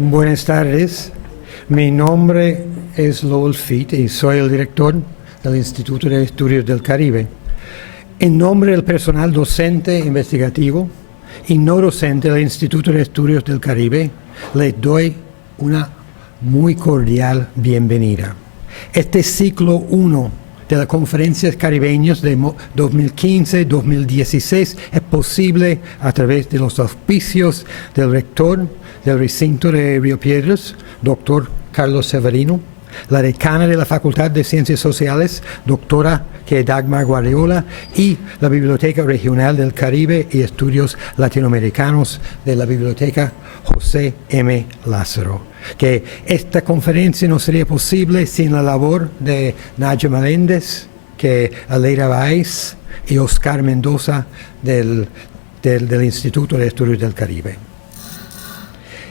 Buenas tardes, mi nombre es Lowell Fitz y soy el director del Instituto de Estudios del Caribe. En nombre del personal docente investigativo y no docente del Instituto de Estudios del Caribe, les doy una muy cordial bienvenida. Este ciclo 1 de las Conferencias Caribeñas de 2015-2016 es posible a través de los auspicios del rector del Recinto de Río Piedras, doctor Carlos Severino, la decana de la Facultad de Ciencias Sociales, doctora Dagmar Guardiola, y la Biblioteca Regional del Caribe y Estudios Latinoamericanos de la Biblioteca José M. Lázaro. Que esta conferencia no sería posible sin la labor de Nadia Meléndez, que Aleida Báez y Oscar Mendoza del Instituto de Estudios del Caribe.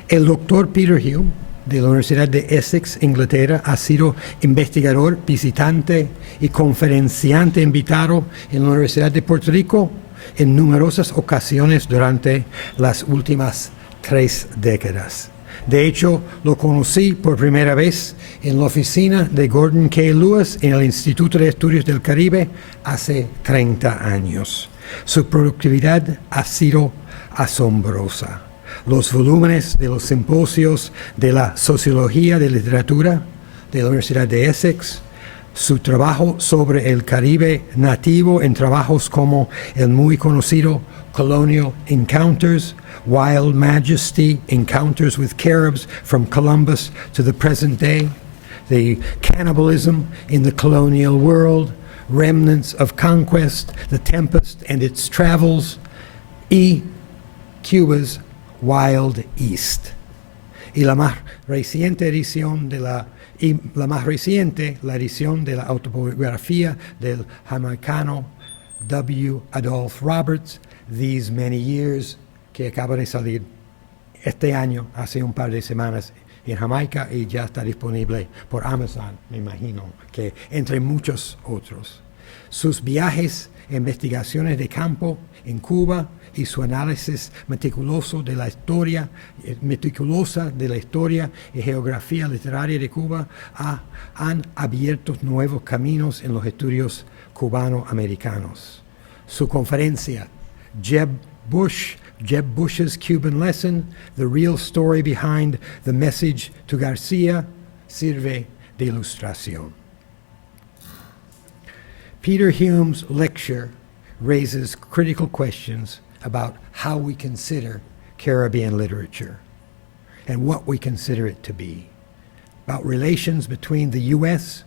El doctor Peter Hulme, de la Universidad de Essex, Inglaterra, ha sido investigador, visitante y conferenciante invitado en la Universidad de Puerto Rico en numerosas ocasiones durante las últimas 3 décadas. De hecho, lo conocí por primera vez en la oficina de Gordon K. Lewis en el Instituto de Estudios del Caribe hace 30 años. Su productividad ha sido asombrosa. Los volúmenes de los simposios de la Sociología de Literatura de la Universidad de Essex, su trabajo sobre el Caribe nativo en trabajos como el muy conocido Colonial Encounters, Wild Majesty, Encounters with Caribs from Columbus to the present day, the Cannibalism in the Colonial World, Remnants of Conquest, The Tempest and Its Travels, y Cuba's Wild East. Y la más reciente edición la edición de la autobiografía del jamaicano W. Adolph Roberts, These Many Years, que acaba de salir este año, hace un par de semanas, en Jamaica, y ya está disponible por Amazon, me imagino, que entre muchos otros. Sus viajes e investigaciones de campo en Cuba y su análisis meticulosa de la historia y geografía literaria de Cuba han abierto nuevos caminos en los estudios cubano-americanos. Su conferencia, Jeb Bush's Cuban Lesson, The Real Story Behind the Message to García, sirve de ilustración. Peter Hulme's lecture raises critical questions about how we consider Caribbean literature and what we consider it to be, about relations between the US-based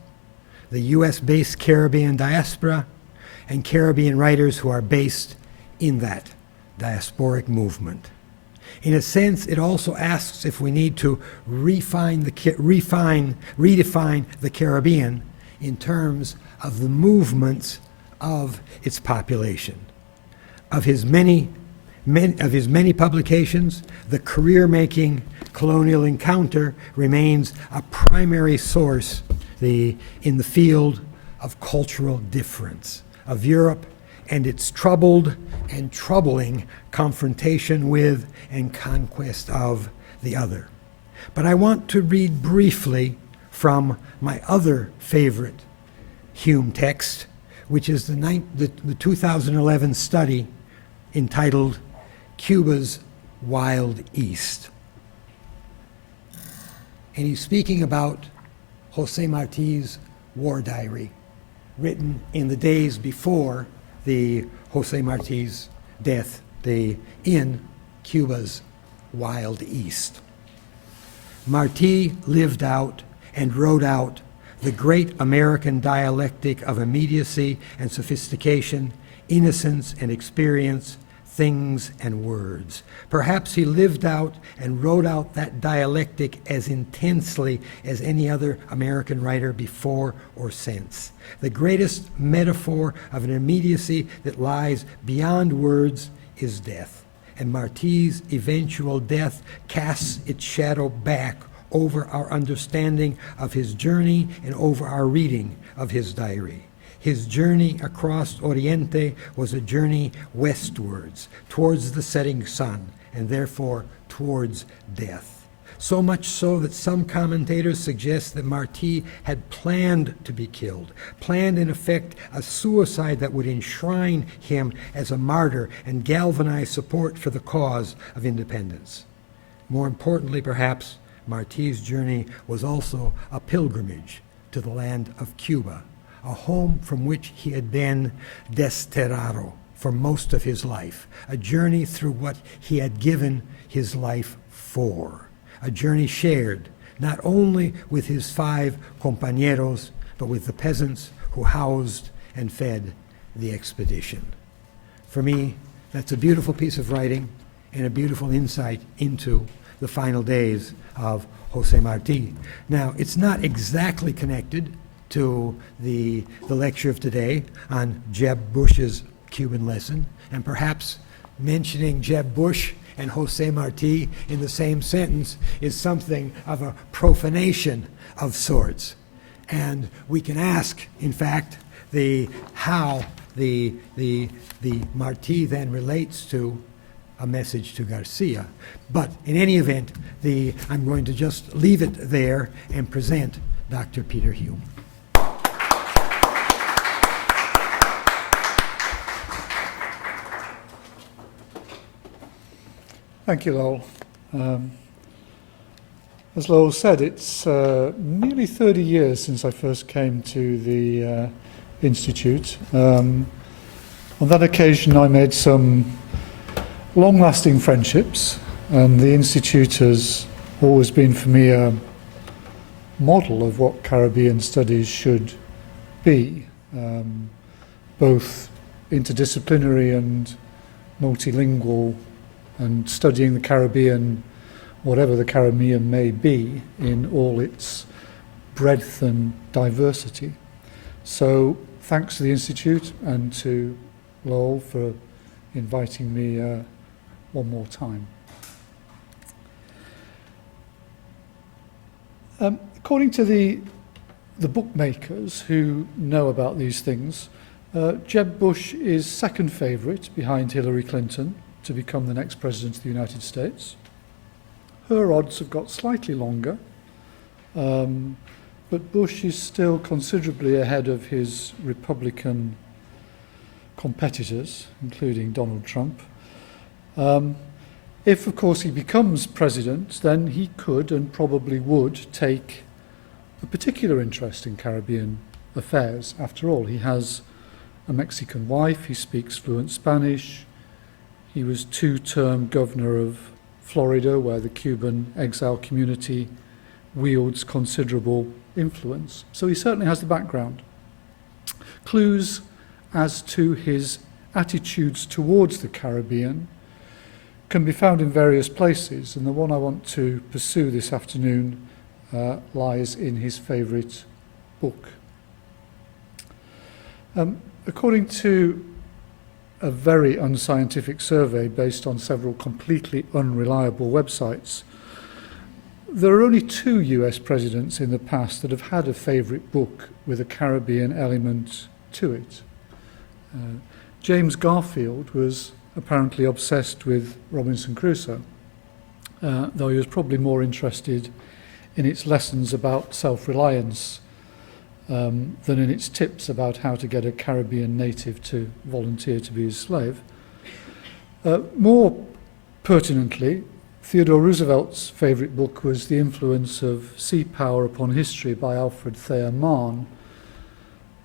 Caribbean diaspora, and Caribbean writers who are based in that diasporic movement. In a sense, it also asks if we need to redefine the Caribbean in terms of the movements of its population. Of his many publications, the career-making Colonial Encounter remains a primary source in the field of cultural difference of Europe and its troubled and troubling confrontation with and conquest of the other. But I want to read briefly from my other favorite Hulme text, which is the 2011 study entitled Cuba's Wild East. And he's speaking about José Martí's war diary, written in the days before the José Martí's death in Cuba's Wild East. Martí lived out and wrote out the great American dialectic of immediacy and sophistication, innocence and experience, things and words. Perhaps he lived out and wrote out that dialectic as intensely as any other American writer before or since. The greatest metaphor of an immediacy that lies beyond words is death, and Martí's eventual death casts its shadow back over our understanding of his journey and over our reading of his diary. His journey across Oriente was a journey westwards, towards the setting sun, and therefore towards death. so much so that some commentators suggest that Martí had planned to be killed, planned in effect a suicide that would enshrine him as a martyr and galvanize support for the cause of independence. More importantly, perhaps, Martí's journey was also a pilgrimage to the land of Cuba, a home from which he had been desterrado for most of his life, a journey through what he had given his life for, a journey shared not only with his 5 compañeros, but with the peasants who housed and fed the expedition. For me, that's a beautiful piece of writing and a beautiful insight into the final days of José Martí. Now, it's not exactly connected to the lecture of today on Jeb Bush's Cuban lesson, and perhaps mentioning Jeb Bush and José Martí in the same sentence is something of a profanation of sorts. And we can ask, in fact, how the Martí then relates to a message to García. But in any event, I'm going to just leave it there and present Dr. Peter Hulme. Thank you, Lowell. As Lowell said, it's nearly 30 years since I first came to the Institute. On that occasion, I made some long-lasting friendships, and the Institute has always been for me a model of what Caribbean studies should be, both interdisciplinary and multilingual, and studying the Caribbean, whatever the Caribbean may be, in all its breadth and diversity. So thanks to the Institute and to Lowell for inviting me one more time. According to the bookmakers who know about these things, Jeb Bush is second favourite behind Hillary Clinton to become the next President of the United States. Her odds have got slightly longer, but Bush is still considerably ahead of his Republican competitors, including Donald Trump. If, of course, he becomes president, then he could and probably would take a particular interest in Caribbean affairs. After all, he has a Mexican wife, he speaks fluent Spanish, he was 2-term governor of Florida, where the Cuban exile community wields considerable influence. So he certainly has the background. Clues as to his attitudes towards the Caribbean can be found in various places, and the one I want to pursue this afternoon lies in his favourite book. According to a very unscientific survey based on several completely unreliable websites, there are only 2 US presidents in the past that have had a favourite book with a Caribbean element to it. James Garfield was apparently obsessed with Robinson Crusoe, though he was probably more interested in its lessons about self-reliance than in its tips about how to get a Caribbean native to volunteer to be his slave. More pertinently, Theodore Roosevelt's favourite book was The Influence of Sea Power Upon History by Alfred Thayer Mahn,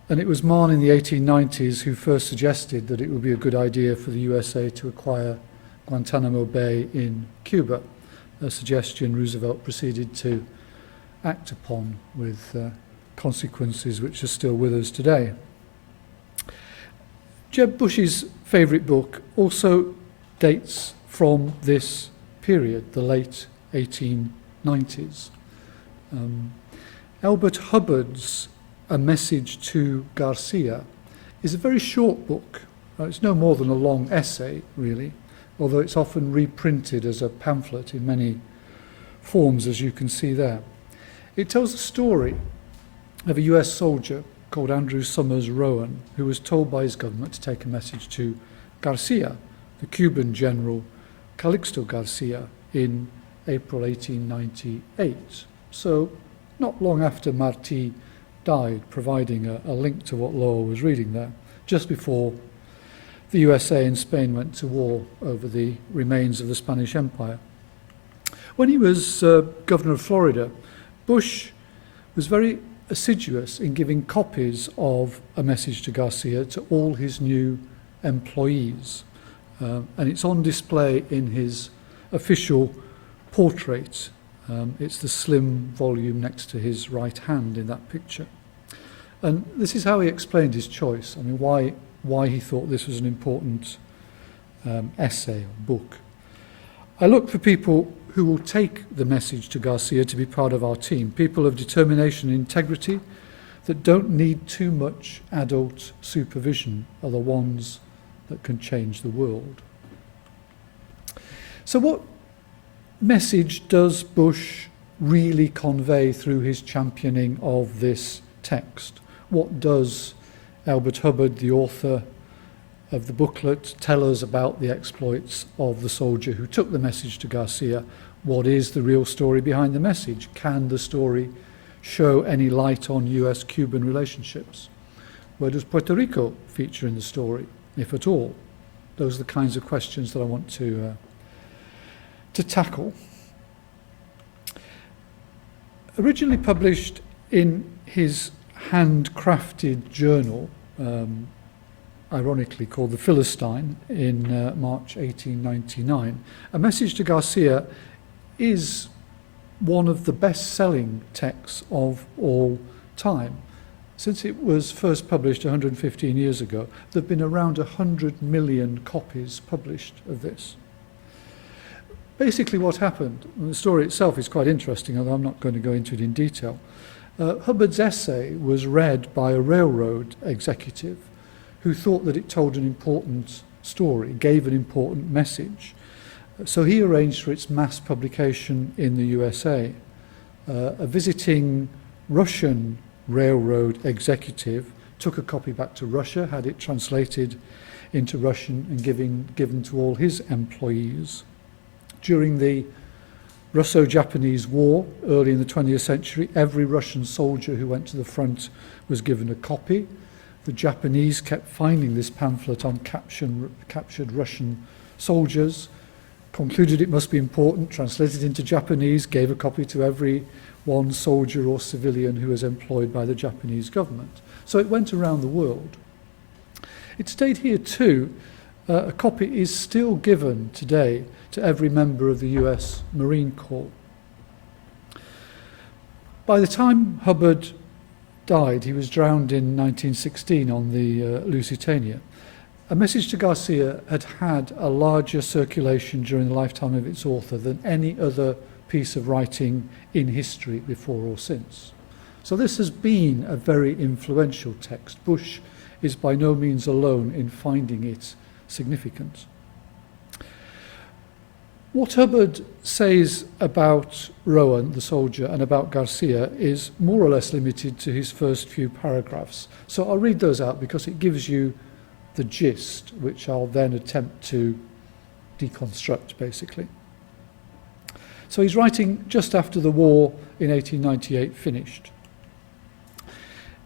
and it was Mahn in the 1890s who first suggested that it would be a good idea for the USA to acquire Guantanamo Bay in Cuba, a suggestion Roosevelt proceeded to act upon with consequences which are still with us today. Jeb Bush's favourite book also dates from this period, the late 1890s. Elbert Hubbard's A Message to García is a very short book. It's no more than a long essay, really, although it's often reprinted as a pamphlet in many forms, as you can see there. It tells the story of a US soldier called Andrew Summers Rowan, who was told by his government to take a message to García, the Cuban general Calixto García, in April 1898. So not long after Martí died, providing a link to what Laura was reading there, just before the USA and Spain went to war over the remains of the Spanish Empire. When he was governor of Florida, Bush was very assiduous in giving copies of A Message to Garcia to all his new employees. And it's on display in his official portrait. It's the slim volume next to his right hand in that picture. And this is how he explained his choice. I mean, why he thought this was an important essay or book. I look for people who will take the message to Garcia to be part of our team, people of determination and integrity that don't need too much adult supervision are the ones that can change the world. So what message does Bush really convey through his championing of this text? What does Elbert Hubbard, the author of the booklet, tell us about the exploits of the soldier who took the message to Garcia? What is the real story behind the message? Can the story show any light on US-Cuban relationships? Where does Puerto Rico feature in the story, if at all? Those are the kinds of questions that I want to tackle. Originally published in his handcrafted journal, ironically called The Philistine, in March 1899, A Message to Garcia is one of the best-selling texts of all time. Since it was first published 115 years ago, there have been around 100 million copies published of this. Basically what happened, and the story itself is quite interesting, although I'm not going to go into it in detail. Hubbard's essay was read by a railroad executive who thought that it told an important story, gave an important message. So he arranged for its mass publication in the USA. A visiting Russian railroad executive took a copy back to Russia, had it translated into Russian and given to all his employees. During the Russo-Japanese War, early in the 20th century, every Russian soldier who went to the front was given a copy. The Japanese kept finding this pamphlet on captured Russian soldiers, concluded it must be important, translated into Japanese, gave a copy to every one soldier or civilian who was employed by the Japanese government. So it went around the world. It stayed here too. A copy is still given today to every member of the US Marine Corps. By the time Hubbard died, he was drowned in 1916 on the Lusitania. A Message to Garcia had had a larger circulation during the lifetime of its author than any other piece of writing in history before or since. So this has been a very influential text. Bush is by no means alone in finding it significant. What Hubbard says about Rowan, the soldier, and about Garcia is more or less limited to his first few paragraphs. So I'll read those out because it gives you the gist, which I'll then attempt to deconstruct, basically. So he's writing just after the war in 1898 finished.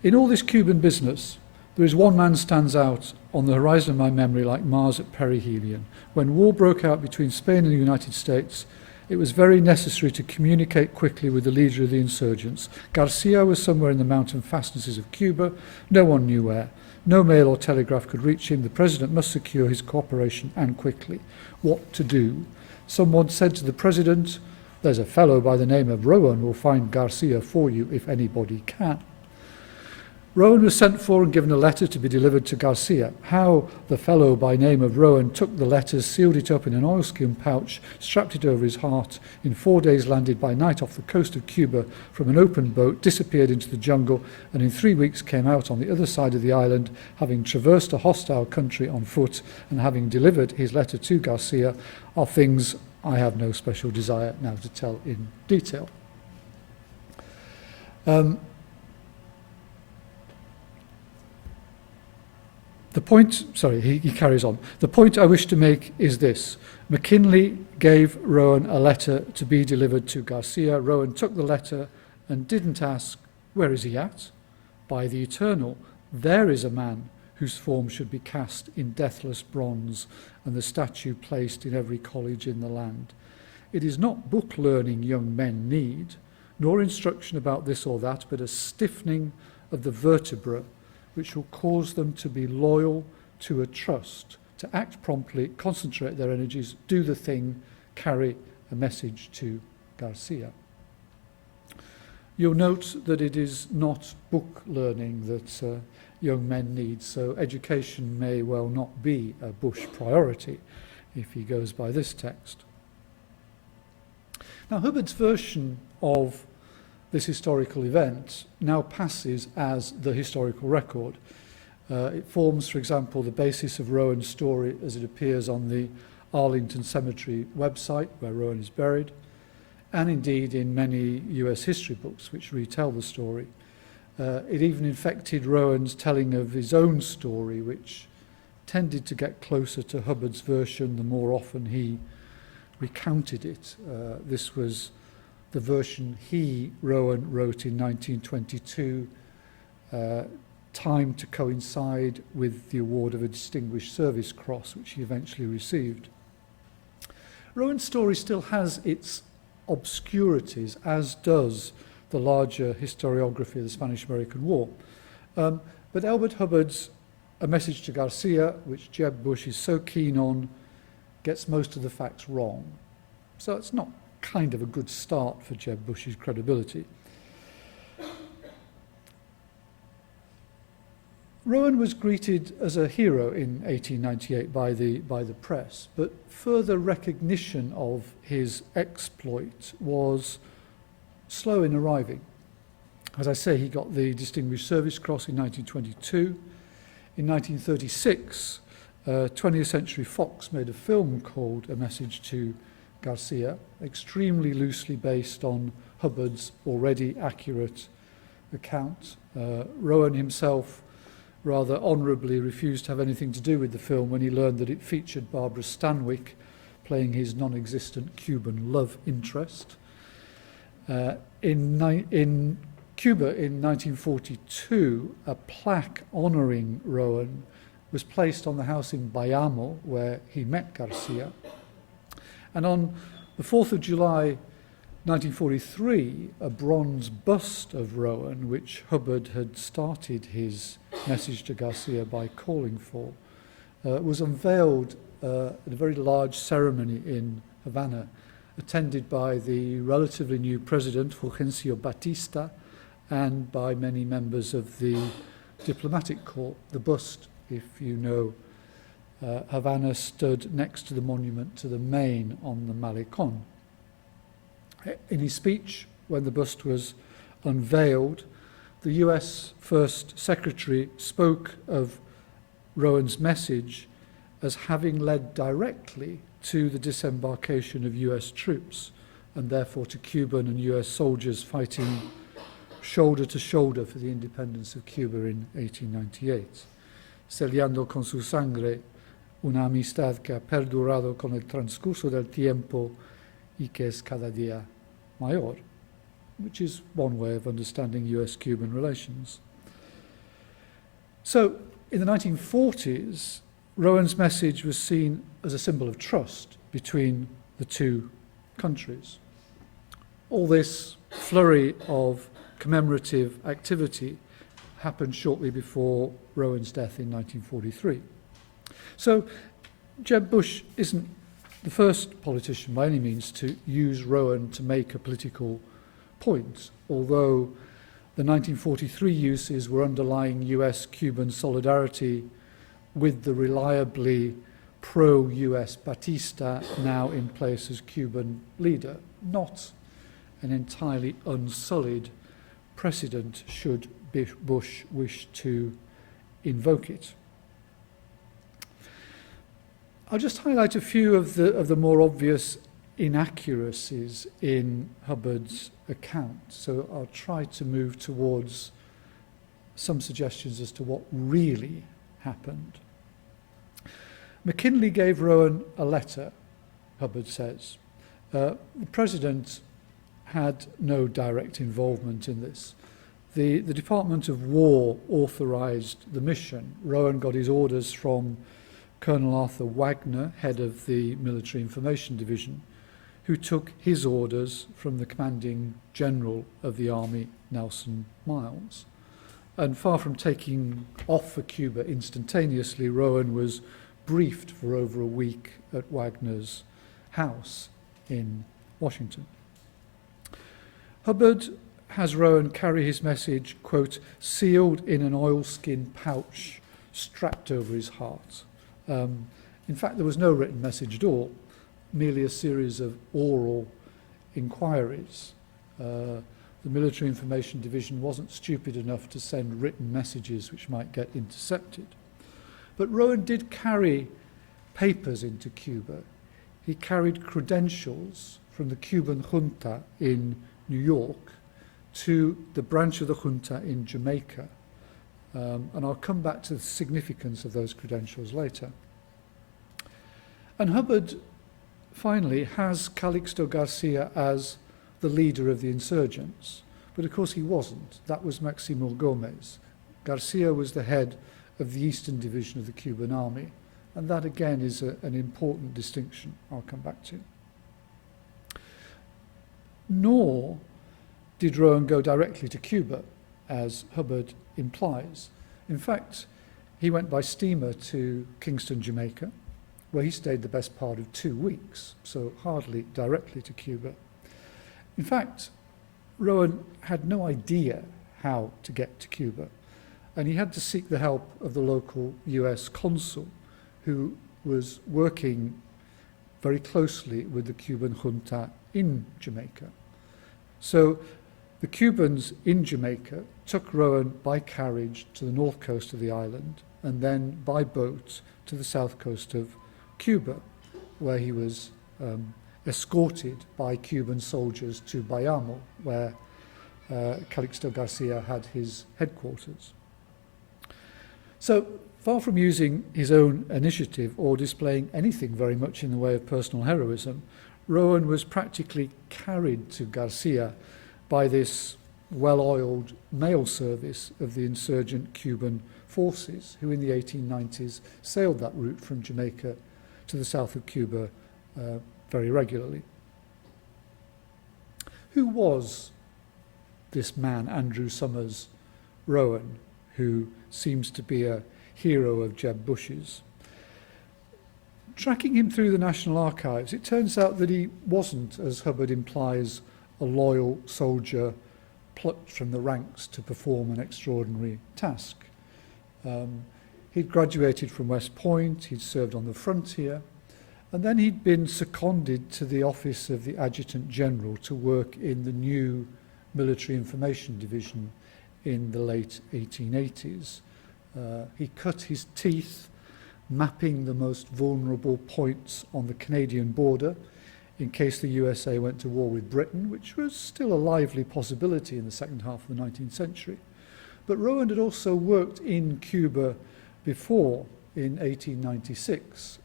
In all this Cuban business, there is one man stands out on the horizon of my memory like Mars at perihelion. When war broke out between Spain and the United States, it was very necessary to communicate quickly with the leader of the insurgents. Garcia was somewhere in the mountain fastnesses of Cuba. No one knew where. No mail or telegraph could reach him. The president must secure his cooperation and quickly. What to do? Someone said to the president, "There's a fellow by the name of Rowan who will find Garcia for you if anybody can." Rowan was sent for and given a letter to be delivered to Garcia. How the fellow by name of Rowan took the letters, sealed it up in an oilskin pouch, strapped it over his heart, in 4 days landed by night off the coast of Cuba from an open boat, disappeared into the jungle, and in 3 weeks came out on the other side of the island, having traversed a hostile country on foot and having delivered his letter to Garcia, are things I have no special desire now to tell in detail. He carries on. The point I wish to make is this. McKinley gave Rowan a letter to be delivered to García. Rowan took the letter and didn't ask, "Where is he at?" By the eternal, there is a man whose form should be cast in deathless bronze and the statue placed in every college in the land. It is not book learning young men need, nor instruction about this or that, but a stiffening of the vertebra which will cause them to be loyal to a trust, to act promptly, concentrate their energies, do the thing, carry a message to García. You'll note that it is not book learning that young men need, so education may well not be a Bush priority if he goes by this text. Now, Hubbard's version of this historical event now passes as the historical record. It forms, for example, the basis of Rowan's story as it appears on the Arlington Cemetery website, where Rowan is buried, and indeed in many US history books which retell the story. It even infected Rowan's telling of his own story, which tended to get closer to Hubbard's version the more often he recounted it. This was the version Rowan, wrote in 1922, timed to coincide with the award of a Distinguished Service Cross, which he eventually received. Rowan's story still has its obscurities, as does the larger historiography of the Spanish-American War. But Elbert Hubbard's A Message to Garcia, which Jeb Bush is so keen on, gets most of the facts wrong. So it's not kind of a good start for Jeb Bush's credibility. Rowan was greeted as a hero in 1898 by the press, but further recognition of his exploit was slow in arriving. As I say, he got the Distinguished Service Cross in 1922. In 1936, 20th Century Fox made a film called A Message to Garcia, extremely loosely based on Hubbard's already accurate account. Rowan himself rather honourably refused to have anything to do with the film when he learned that it featured Barbara Stanwyck playing his non-existent Cuban love interest. In Cuba in 1942, a plaque honouring Rowan was placed on the house in Bayamo, where he met Garcia. And on the 4th of July 1943, a bronze bust of Rowan, which Hubbard had started his message to Garcia by calling for, was unveiled at a very large ceremony in Havana, attended by the relatively new president, Fulgencio Batista, and by many members of the diplomatic corps. The bust, if you know Havana, stood next to the monument to the Maine on the Malecon. In his speech, when the bust was unveiled, the US First Secretary spoke of Rowan's message as having led directly to the disembarkation of US troops, and therefore to Cuban and US soldiers fighting shoulder to shoulder for the independence of Cuba in 1898, sellando con su sangre una amistad que ha perdurado con el transcurso del tiempo y que es cada día mayor, which is one way of understanding US-Cuban relations. So, in the 1940s, Rowan's message was seen as a symbol of trust between the two countries. All this flurry of commemorative activity happened shortly before Rowan's death in 1943. So Jeb Bush isn't the first politician by any means to use Rowan to make a political point, although the 1943 uses were underlying US-Cuban solidarity with the reliably pro-US Batista, now in place as Cuban leader, not an entirely unsullied precedent should Bush wish to invoke it. I'll just highlight a few of the more obvious inaccuracies in Hubbard's account. So I'll try to move towards some suggestions as to what really happened. McKinley gave Rowan a letter Hubbard says. The President had no direct involvement in this. The Department of War authorised the mission. Rowan got his orders from Colonel Arthur Wagner, head of the Military Information Division, who took his orders from the commanding general of the army, Nelson Miles. And far from taking off for Cuba instantaneously, Rowan was briefed for over a week at Wagner's house in Washington. Hubbard has Rowan carry his message, quote, sealed in an oilskin pouch strapped over his heart. In fact, there was no written message at all, merely a series of oral inquiries. The Military Information Division wasn't stupid enough to send written messages which might get intercepted. But Rowan did carry papers into Cuba. He carried credentials from the Cuban junta in New York to the branch of the junta in Jamaica. And I'll come back to the significance of those credentials later. And Hubbard finally has Calixto García as the leader of the insurgents. But of course he wasn't. That was Maximo Gomez. García was the head of the Eastern Division of the Cuban Army. And that again is an important distinction I'll come back to. Nor did Rowan go directly to Cuba, as Hubbard implies. In fact, he went by steamer to Kingston, Jamaica, where he stayed the best part of 2 weeks, so hardly directly to Cuba. In fact, Rowan had no idea how to get to Cuba, and he had to seek the help of the local US consul, who was working very closely with the Cuban junta in Jamaica. So the Cubans in Jamaica took Rowan by carriage to the north coast of the island and then by boat to the south coast of Cuba, where he was escorted by Cuban soldiers to Bayamo, where Calixto García had his headquarters. So, far from using his own initiative or displaying anything very much in the way of personal heroism, Rowan was practically carried to García by this well-oiled mail service of the insurgent Cuban forces, who in the 1890s sailed that route from Jamaica to the south of Cuba very regularly. Who was this man, Andrew Summers Rowan, who seems to be a hero of Jeb Bush's? Tracking him through the National Archives, it turns out that he wasn't, as Hubbard implies, a loyal soldier plucked from the ranks to perform an extraordinary task. He'd graduated from West Point, he'd served on the frontier, and then he'd been seconded to the office of the Adjutant General to work in the new Military Information Division in the late 1880s. He cut his teeth mapping the most vulnerable points on the Canadian border in case the USA went to war with Britain, which was still a lively possibility in the second half of the 19th century. But Rowan had also worked in Cuba before, in 1896,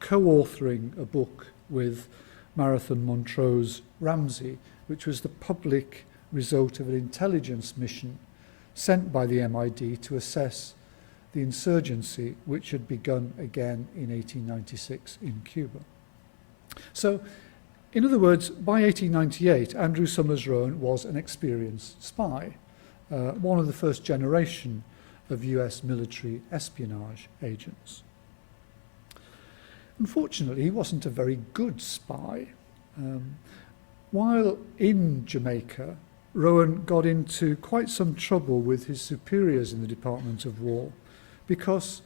co-authoring a book with Marathon Montrose Ramsey, which was the public result of an intelligence mission sent by the MID to assess the insurgency which had begun again in 1896 in Cuba. So, in other words, by 1898, Andrew Summers Rowan was an experienced spy, one of the first generation of US military espionage agents. Unfortunately, he wasn't a very good spy. While in Jamaica, Rowan got into quite some trouble with his superiors in the Department of War because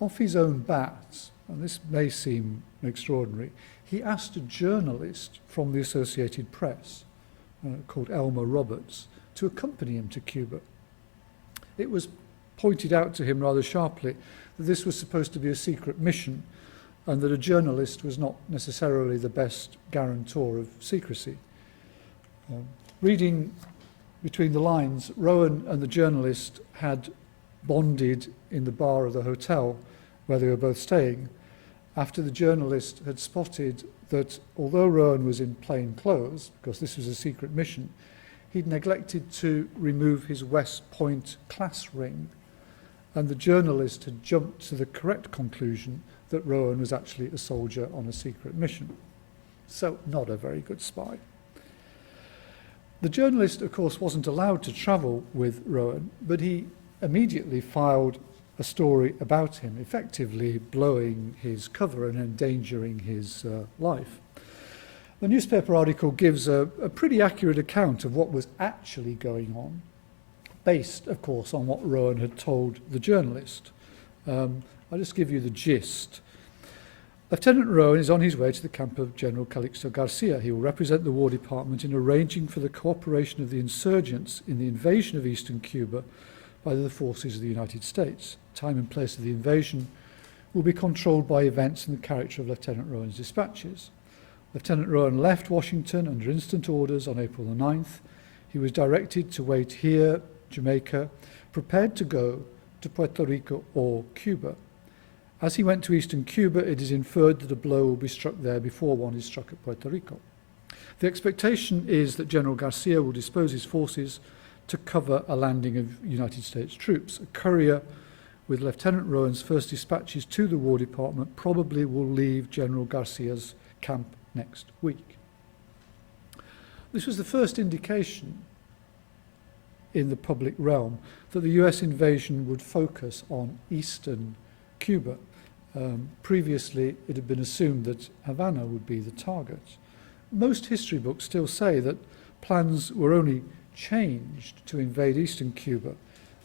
off his own bat, and this may seem extraordinary, he asked a journalist from the Associated Press called Elmer Roberts to accompany him to Cuba. It was pointed out to him rather sharply that this was supposed to be a secret mission and that a journalist was not necessarily the best guarantor of secrecy. Reading between the lines, Rowan and the journalist had bonded in the bar of the hotel where they were both staying, after the journalist had spotted that although Rowan was in plain clothes, because this was a secret mission, he'd neglected to remove his West Point class ring, and the journalist had jumped to the correct conclusion that Rowan was actually a soldier on a secret mission. So, not a very good spy. The journalist, of course, wasn't allowed to travel with Rowan, but he immediately filed a story about him, effectively blowing his cover and endangering his life. The newspaper article gives a pretty accurate account of what was actually going on, based, of course, on what Rowan had told the journalist. I'll just give you the gist. Lieutenant Rowan is on his way to the camp of General Calixto Garcia. He will represent the War Department in arranging for the cooperation of the insurgents in the invasion of eastern Cuba by the forces of the United States. Time and place of the invasion will be controlled by events in the character of Lieutenant Rowan's dispatches. Lieutenant Rowan left Washington under instant orders on April the 9th. He was directed to wait here, Jamaica, prepared to go to Puerto Rico or Cuba. As he went to eastern Cuba, it is inferred that a blow will be struck there before one is struck at Puerto Rico. The expectation is that General Garcia will dispose his forces to cover a landing of United States troops. A courier with Lieutenant Rowan's first dispatches to the War Department probably will leave General Garcia's camp next week. This was the first indication in the public realm that the US invasion would focus on eastern Cuba. Previously, it had been assumed that Havana would be the target. Most history books still say that plans were only changed to invade eastern Cuba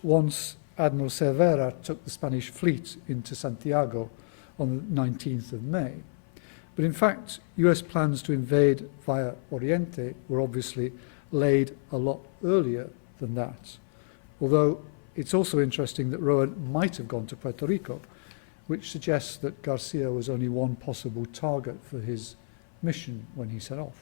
once Admiral Cervera took the Spanish fleet into Santiago on the 19th of May. But in fact, US plans to invade via Oriente were obviously laid a lot earlier than that. Although it's also interesting that Rowan might have gone to Puerto Rico, which suggests that Garcia was only one possible target for his mission when he set off.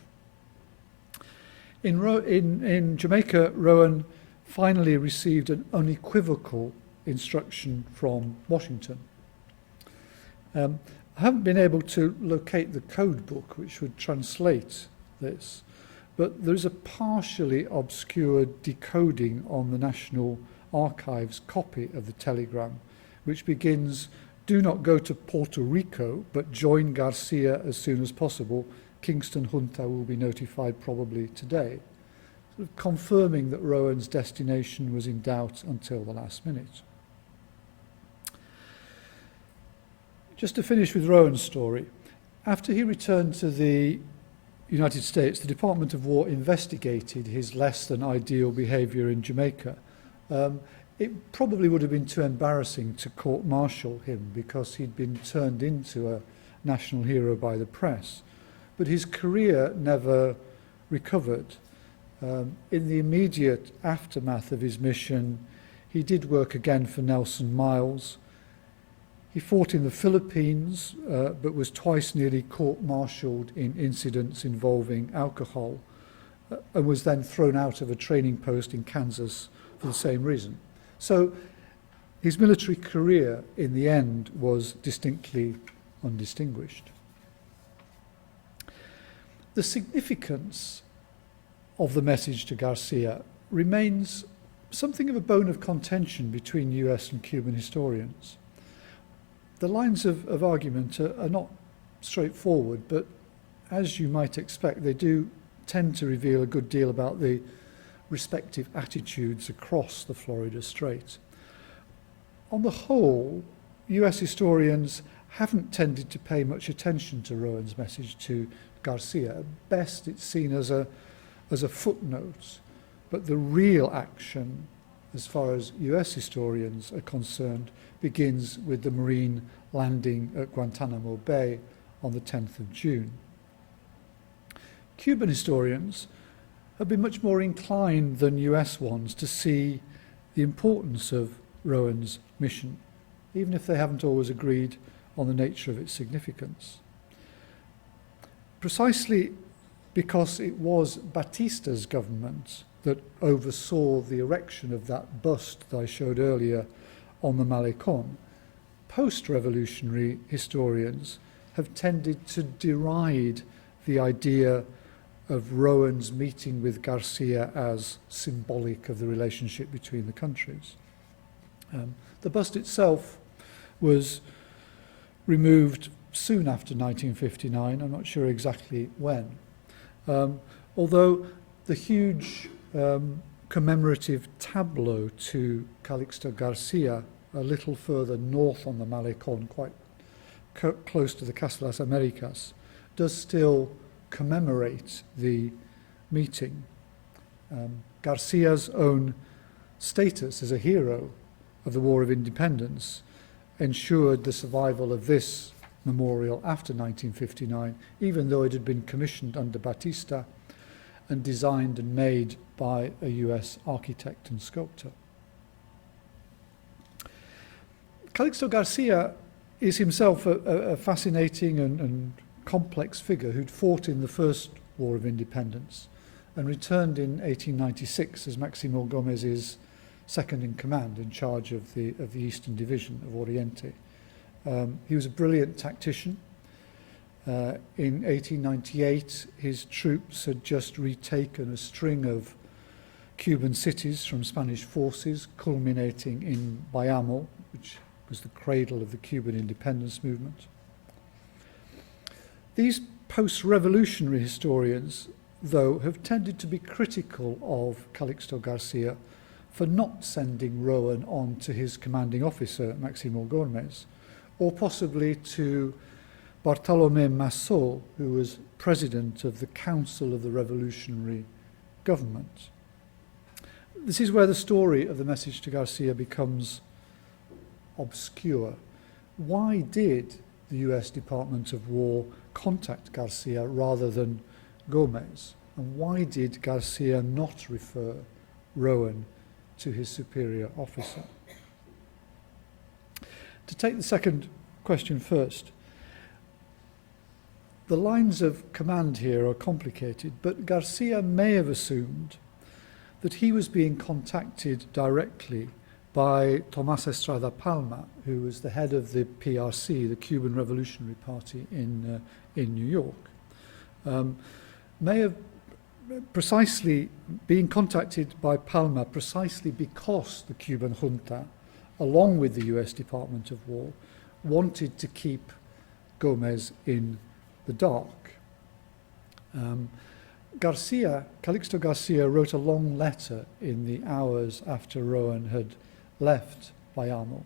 In Jamaica, Rowan finally received an unequivocal instruction from Washington. I haven't been able to locate the code book which would translate this, but there's a partially obscured decoding on the National Archives copy of the telegram, which begins, "Do not go to Puerto Rico, but join Garcia as soon as possible. Kingston Junta will be notified probably today," sort of confirming that Rowan's destination was in doubt until the last minute. Just to finish with Rowan's story, after he returned to the United States, the Department of War investigated his less than ideal behaviour in Jamaica. It probably would have been too embarrassing to court-martial him because he'd been turned into a national hero by the press. But his career never recovered. In the immediate aftermath of his mission, he did work again for Nelson Miles. He fought in the Philippines, but was twice nearly court-martialed in incidents involving alcohol, and was then thrown out of a training post in Kansas for the same reason. So his military career in the end was distinctly undistinguished. The significance of the message to Garcia remains something of a bone of contention between US and Cuban historians. The lines of argument are not straightforward, but as you might expect, they do tend to reveal a good deal about the respective attitudes across the Florida Strait. On the whole, US historians haven't tended to pay much attention to Rowan's message to Garcia. At best, it's seen as a footnote, but the real action, as far as US historians are concerned, begins with the Marine landing at Guantanamo Bay on the 10th of June. Cuban historians have been much more inclined than US ones to see the importance of Rowan's mission, even if they haven't always agreed on the nature of its significance. Precisely because it was Batista's government that oversaw the erection of that bust that I showed earlier on the Malecon, post-revolutionary historians have tended to deride the idea of Rowan's meeting with Garcia as symbolic of the relationship between the countries. The bust itself was removed soon after 1959, I'm not sure exactly when, although the huge commemorative tableau to Calixto Garcia a little further north on the Malecon, quite close to the Casa las Americas, does still commemorate the meeting. Garcia's own status as a hero of the War of Independence ensured the survival of this memorial after 1959, even though it had been commissioned under Batista and designed and made by a US architect and sculptor. Calixto Garcia is himself a fascinating and complex figure who'd fought in the First War of Independence and returned in 1896 as Maximo Gomez's second in command in charge of the Eastern Division of Oriente. He was a brilliant tactician. In 1898, his troops had just retaken a string of Cuban cities from Spanish forces, culminating in Bayamo, which was the cradle of the Cuban independence movement. These post-revolutionary historians, though, have tended to be critical of Calixto Garcia for not sending Rowan on to his commanding officer, Maximo Gomez, or possibly to Bartolomé Massot, who was president of the Council of the Revolutionary Government. This is where the story of the message to Garcia becomes obscure. Why did the US Department of War contact Garcia rather than Gomez? And why did Garcia not refer Rowan to his superior officer? To take the second question first, the lines of command here are complicated, but Garcia may have assumed that he was being contacted directly by Tomás Estrada Palma, who was the head of the PRC, the Cuban Revolutionary Party in New York. May have precisely been contacted by Palma precisely because the Cuban junta, along with the US Department of War, wanted to keep Gomez in the dark. Calixto Garcia wrote a long letter in the hours after Rowan had left Bayamo,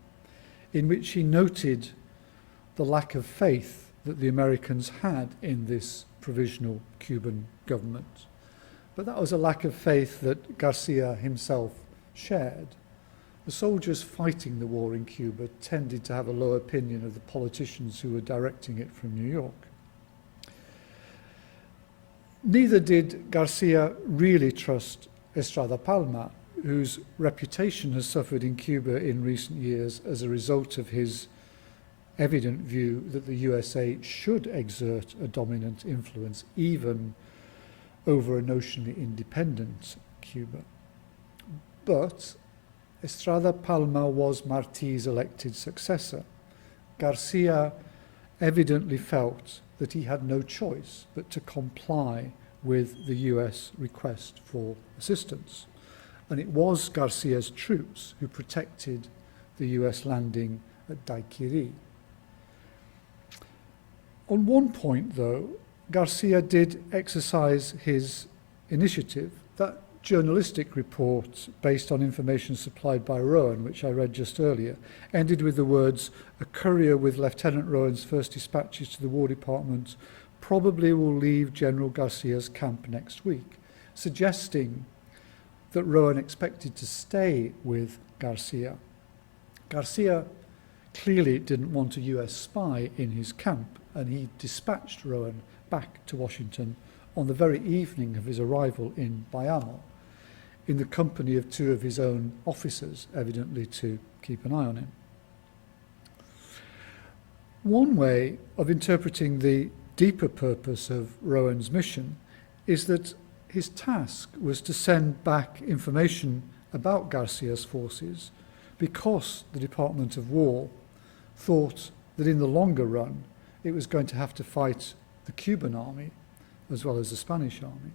in which he noted the lack of faith that the Americans had in this provisional Cuban government. But that was a lack of faith that Garcia himself shared. The soldiers fighting the war in Cuba tended to have a low opinion of the politicians who were directing it from New York. Neither did Garcia really trust Estrada Palma, whose reputation has suffered in Cuba in recent years as a result of his evident view that the USA should exert a dominant influence even over a notionally independent Cuba. But Estrada Palma was Martí's elected successor. Garcia evidently felt that he had no choice but to comply with the US request for assistance. And it was Garcia's troops who protected the US landing at Daiquiri. On one point, though, Garcia did exercise his initiative. That journalistic report, based on information supplied by Rowan, which I read just earlier, ended with the words, "A courier with Lieutenant Rowan's first dispatches to the War Department probably will leave General Garcia's camp next week," suggesting that Rowan expected to stay with Garcia. Garcia clearly didn't want a US spy in his camp, and he dispatched Rowan back to Washington on the very evening of his arrival in Bayamo, in the company of two of his own officers, evidently to keep an eye on him. One way of interpreting the deeper purpose of Rowan's mission is that his task was to send back information about Garcia's forces because the Department of War thought that in the longer run it was going to have to fight the Cuban army as well as the Spanish army.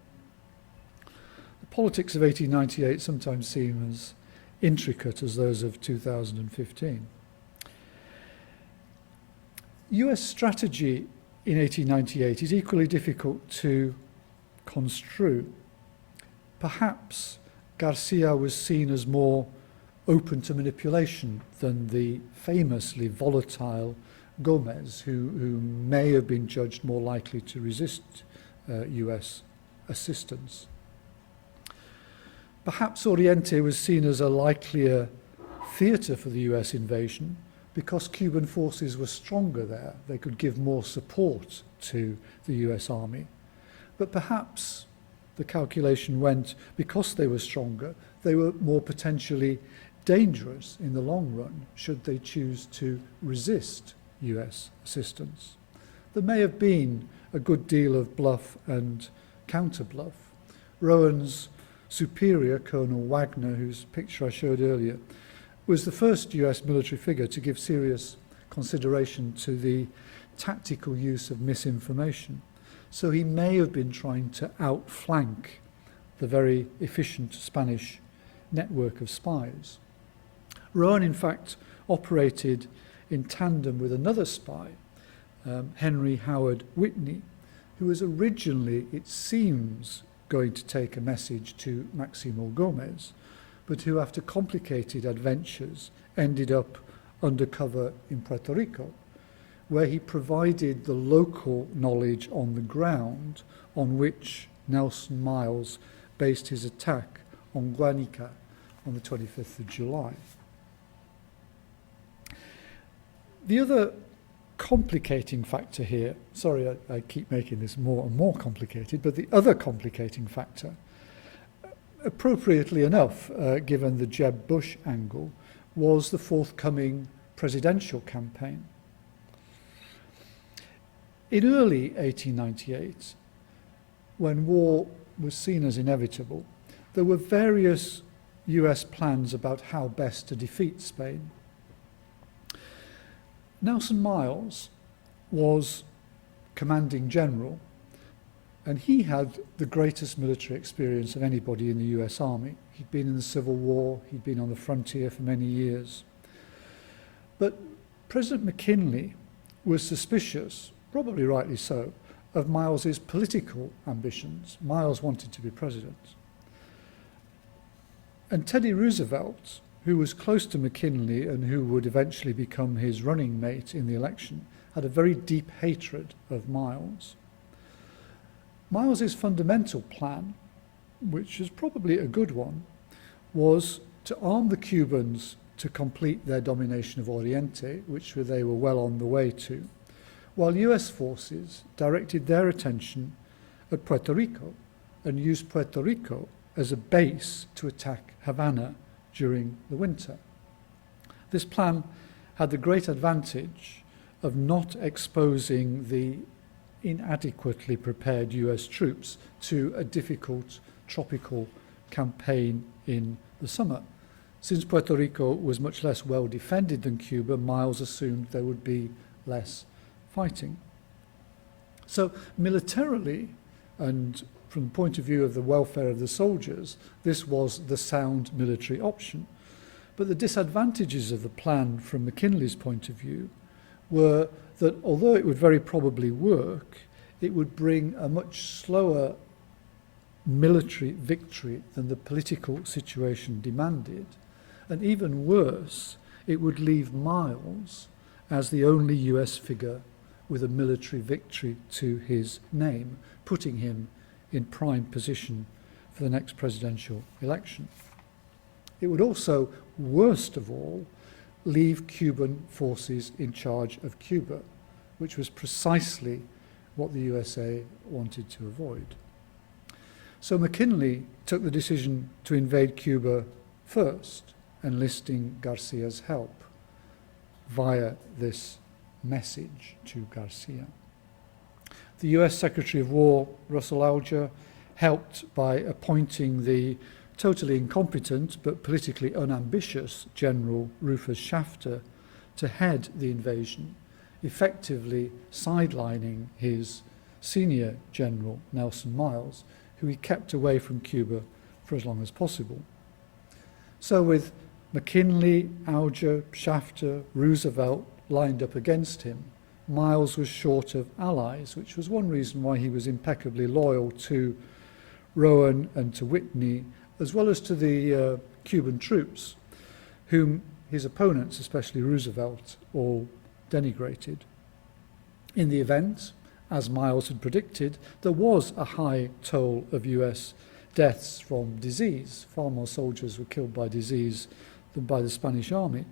The politics of 1898 sometimes seem as intricate as those of 2015. US strategy in 1898 is equally difficult to construe. Perhaps García was seen as more open to manipulation than the famously volatile Gómez, who may have been judged more likely to resist US assistance. Perhaps Oriente was seen as a likelier theatre for the US invasion because Cuban forces were stronger there. They could give more support to the US army. But perhaps the calculation went, because they were stronger, they were more potentially dangerous in the long run should they choose to resist US assistance. There may have been a good deal of bluff and counter-bluff. Rowan's superior, Colonel Wagner, whose picture I showed earlier, was the first US military figure to give serious consideration to the tactical use of misinformation. So he may have been trying to outflank the very efficient Spanish network of spies. Rowan, in fact, operated in tandem with another spy, Henry Howard Whitney, who was originally, it seems, going to take a message to Maximo Gómez, but who, after complicated adventures, ended up undercover in Puerto Rico, where he provided the local knowledge on the ground on which Nelson Miles based his attack on Guanica on the 25th of July. The other complicating factor here, sorry I keep making this more and more complicated, but the other complicating factor, appropriately enough, given the Jeb Bush angle, was the forthcoming presidential campaign. In early 1898, when war was seen as inevitable, there were various US plans about how best to defeat Spain. Nelson Miles was commanding general, and he had the greatest military experience of anybody in the US Army. He'd been in the Civil War, he'd been on the frontier for many years. But President McKinley was suspicious, probably rightly so, of Miles's political ambitions. Miles wanted to be president. And Teddy Roosevelt, who was close to McKinley and who would eventually become his running mate in the election, had a very deep hatred of Miles. Miles's fundamental plan, which is probably a good one, was to arm the Cubans to complete their domination of Oriente, which they were well on the way to, while US forces directed their attention at Puerto Rico and used Puerto Rico as a base to attack Havana during the winter. This plan had the great advantage of not exposing the inadequately prepared US troops to a difficult tropical campaign in the summer. Since Puerto Rico was much less well defended than Cuba, Miles assumed there would be less fighting. So militarily, and from the point of view of the welfare of the soldiers, this was the sound military option. But the disadvantages of the plan from McKinley's point of view were that although it would very probably work, it would bring a much slower military victory than the political situation demanded. And even worse, it would leave Miles as the only US figure with a military victory to his name, putting him in prime position for the next presidential election. It would also, worst of all, leave Cuban forces in charge of Cuba, which was precisely what the USA wanted to avoid. So McKinley took the decision to invade Cuba first, enlisting Garcia's help via this message to Garcia. The US Secretary of War, Russell Alger, helped by appointing the totally incompetent but politically unambitious General Rufus Shafter to head the invasion, effectively sidelining his senior general, Nelson Miles, who he kept away from Cuba for as long as possible. So with McKinley, Alger, Shafter, Roosevelt lined up against him, Miles was short of allies, which was one reason why he was impeccably loyal to Rowan and to Whitney, as well as to the Cuban troops, whom his opponents, especially Roosevelt, all denigrated. In the event, as Miles had predicted, there was a high toll of US deaths from disease. Far more soldiers were killed by disease than by the Spanish army.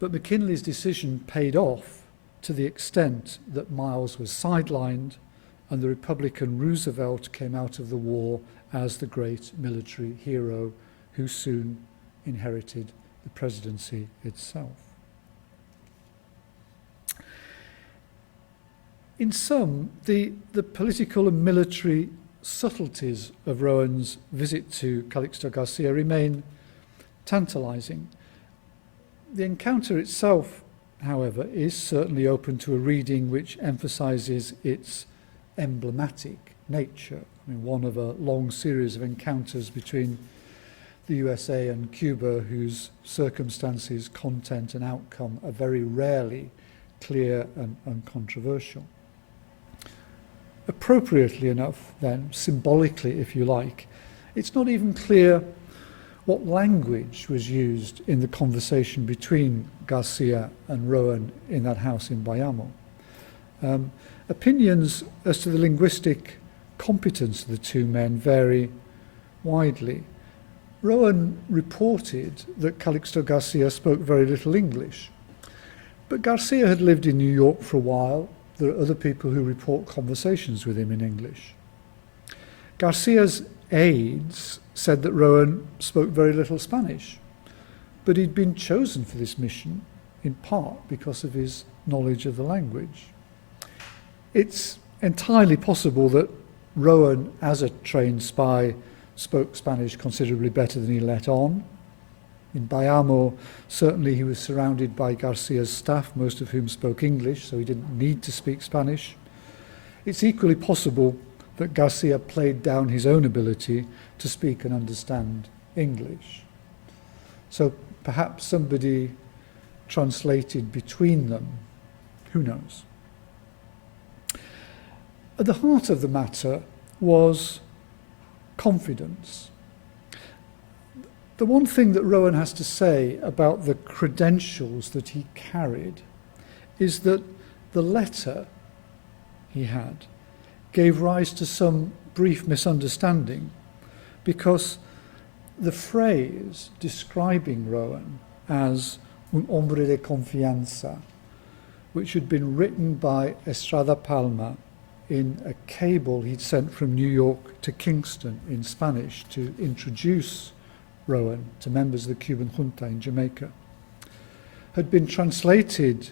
But McKinley's decision paid off to the extent that Miles was sidelined and the Republican Roosevelt came out of the war as the great military hero who soon inherited the presidency itself. In sum, the political and military subtleties of Rowan's visit to Calixto Garcia remain tantalizing. The encounter itself, however, is certainly open to a reading which emphasizes its emblematic nature. I mean, one of a long series of encounters between the USA and Cuba whose circumstances, content and outcome are very rarely clear and uncontroversial. Appropriately enough, then, symbolically, if you like, it's not even clear what language was used in the conversation between Garcia and Rowan in that house in Bayamo. Opinions as to the linguistic competence of the two men vary widely. Rowan reported that Calixto Garcia spoke very little English, but Garcia had lived in New York for a while. There are other people who report conversations with him in English. Garcia's aides said that Rowan spoke very little Spanish, but he'd been chosen for this mission in part because of his knowledge of the language. It's entirely possible that Rowan, as a trained spy, spoke Spanish considerably better than he let on. In Bayamo, certainly he was surrounded by Garcia's staff, most of whom spoke English, so he didn't need to speak Spanish. It's equally possible that Garcia played down his own ability to speak and understand English. So perhaps somebody translated between them. Who knows? At the heart of the matter was confidence. The one thing that Rowan has to say about the credentials that he carried is that the letter he had gave rise to some brief misunderstanding, because the phrase describing Rowan as un hombre de confianza, which had been written by Estrada Palma in a cable he'd sent from New York to Kingston in Spanish to introduce Rowan to members of the Cuban junta in Jamaica, had been translated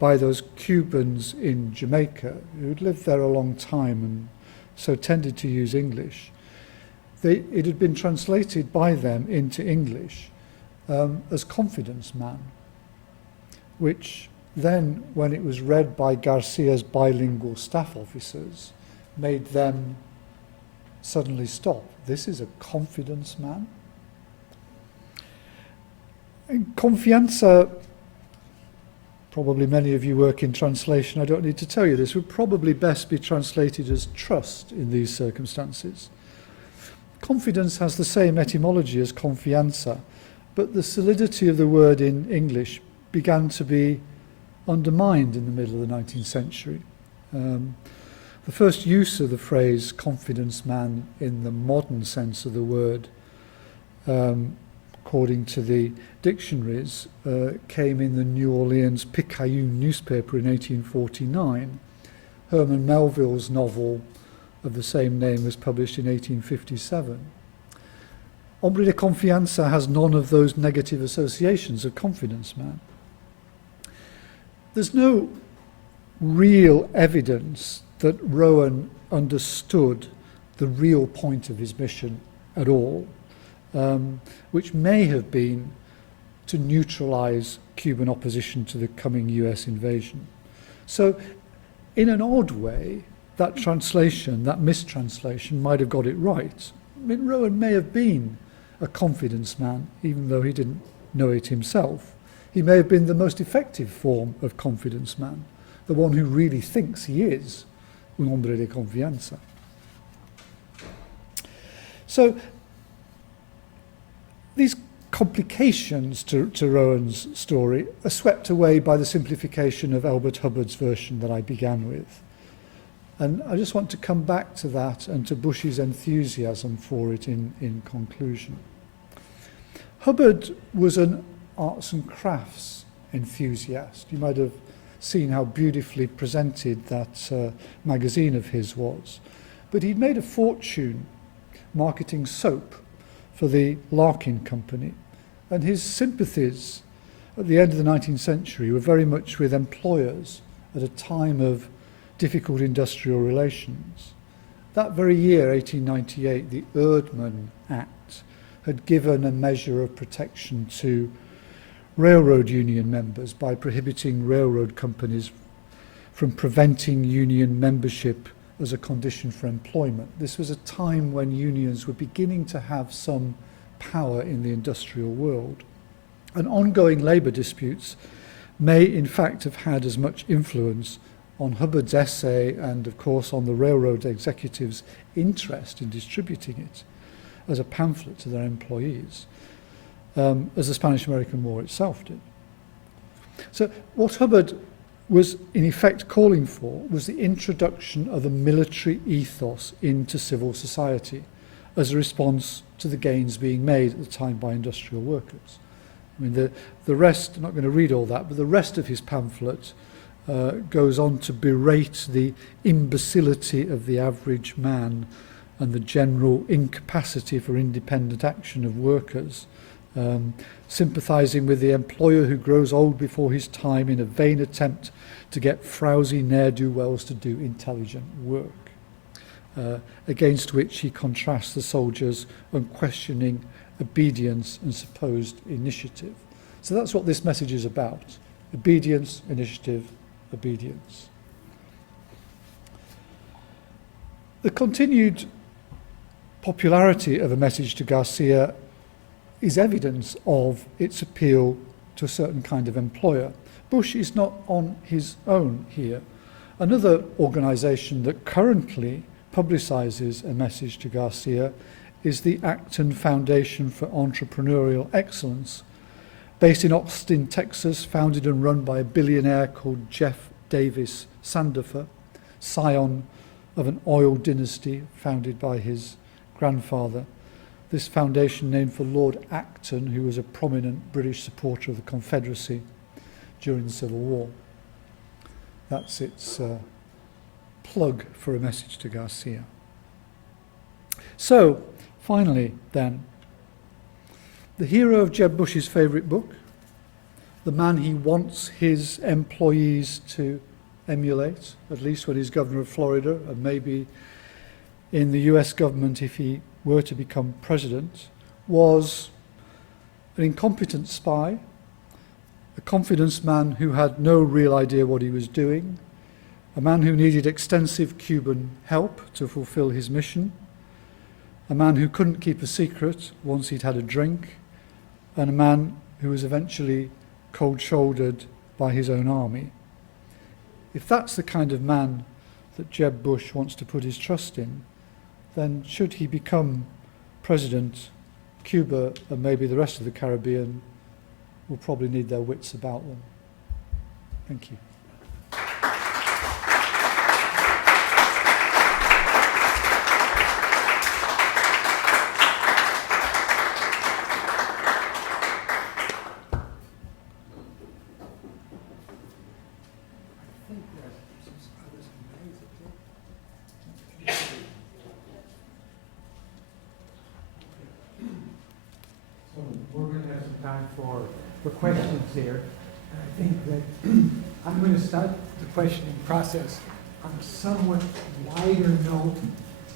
by those Cubans in Jamaica who'd lived there a long time and so tended to use English. It had been translated by them into English as confidence man, which then, when it was read by Garcia's bilingual staff officers, made them suddenly stop. This is a confidence man? And confianza, probably many of you work in translation, I don't need to tell you this, would probably best be translated as trust in these circumstances. Confidence has the same etymology as confianza, but the solidity of the word in English began to be undermined in the middle of the 19th century. The first use of the phrase confidence man in the modern sense of the word, according to the dictionaries, came in the New Orleans Picayune newspaper in 1849. Herman Melville's novel of the same name was published in 1857. Hombre de confianza has none of those negative associations of confidence man. There's no real evidence that Rowan understood the real point of his mission at all, which may have been to neutralize Cuban opposition to the coming US invasion. So, in an odd way, that translation, that mistranslation, might have got it right. I mean, Rowan may have been a confidence man, even though he didn't know it himself. He may have been the most effective form of confidence man, the one who really thinks he is un hombre de confianza. So, these complications to Rowan's story are swept away by the simplification of Elbert Hubbard's version that I began with. And I just want to come back to that and to Bush's enthusiasm for it in conclusion. Hubbard was an arts and crafts enthusiast. You might have seen how beautifully presented that magazine of his was. But he'd made a fortune marketing soap for the Larkin Company. And his sympathies at the end of the 19th century were very much with employers at a time of difficult industrial relations. That very year, 1898, the Erdmann Act had given a measure of protection to railroad union members by prohibiting railroad companies from preventing union membership as a condition for employment. This was a time when unions were beginning to have some power in the industrial world. And ongoing labour disputes may in fact have had as much influence on Hubbard's essay and of course on the railroad executives' interest in distributing it as a pamphlet to their employees, as the Spanish-American War itself did. So what Hubbard was in effect calling for was the introduction of a military ethos into civil society as a response to the gains being made at the time by industrial workers. I mean, the rest, I'm not going to read all that, but the rest of his pamphlet goes on to berate the imbecility of the average man and the general incapacity for independent action of workers, sympathising with the employer who grows old before his time in a vain attempt to get frowsy ne'er-do-wells to do intelligent work, against which he contrasts the soldiers' unquestioning obedience and supposed initiative. So that's what this message is about: obedience, initiative, obedience. The continued popularity of A Message to Garcia is evidence of its appeal to a certain kind of employer. Bush is not on his own here. Another organisation that currently publicises A Message to Garcia is the Acton Foundation for Entrepreneurial Excellence, based in Austin, Texas, founded and run by a billionaire called Jeff Davis Sandifer, scion of an oil dynasty founded by his grandfather. This foundation named for Lord Acton, who was a prominent British supporter of the Confederacy during the Civil War. That's its plug for A Message to Garcia. So, finally then, the hero of Jeb Bush's favourite book, the man he wants his employees to emulate, at least when he's governor of Florida, and maybe in the US government if he were to become president, was an incompetent spy, a confidence man who had no real idea what he was doing, a man who needed extensive Cuban help to fulfill his mission, a man who couldn't keep a secret once he'd had a drink, and a man who was eventually cold-shouldered by his own army. If that's the kind of man that Jeb Bush wants to put his trust in, then should he become president, Cuba and maybe the rest of the Caribbean will probably need their wits about them. Thank you. For questions here. And I think that I'm going to start the questioning process on a somewhat wider note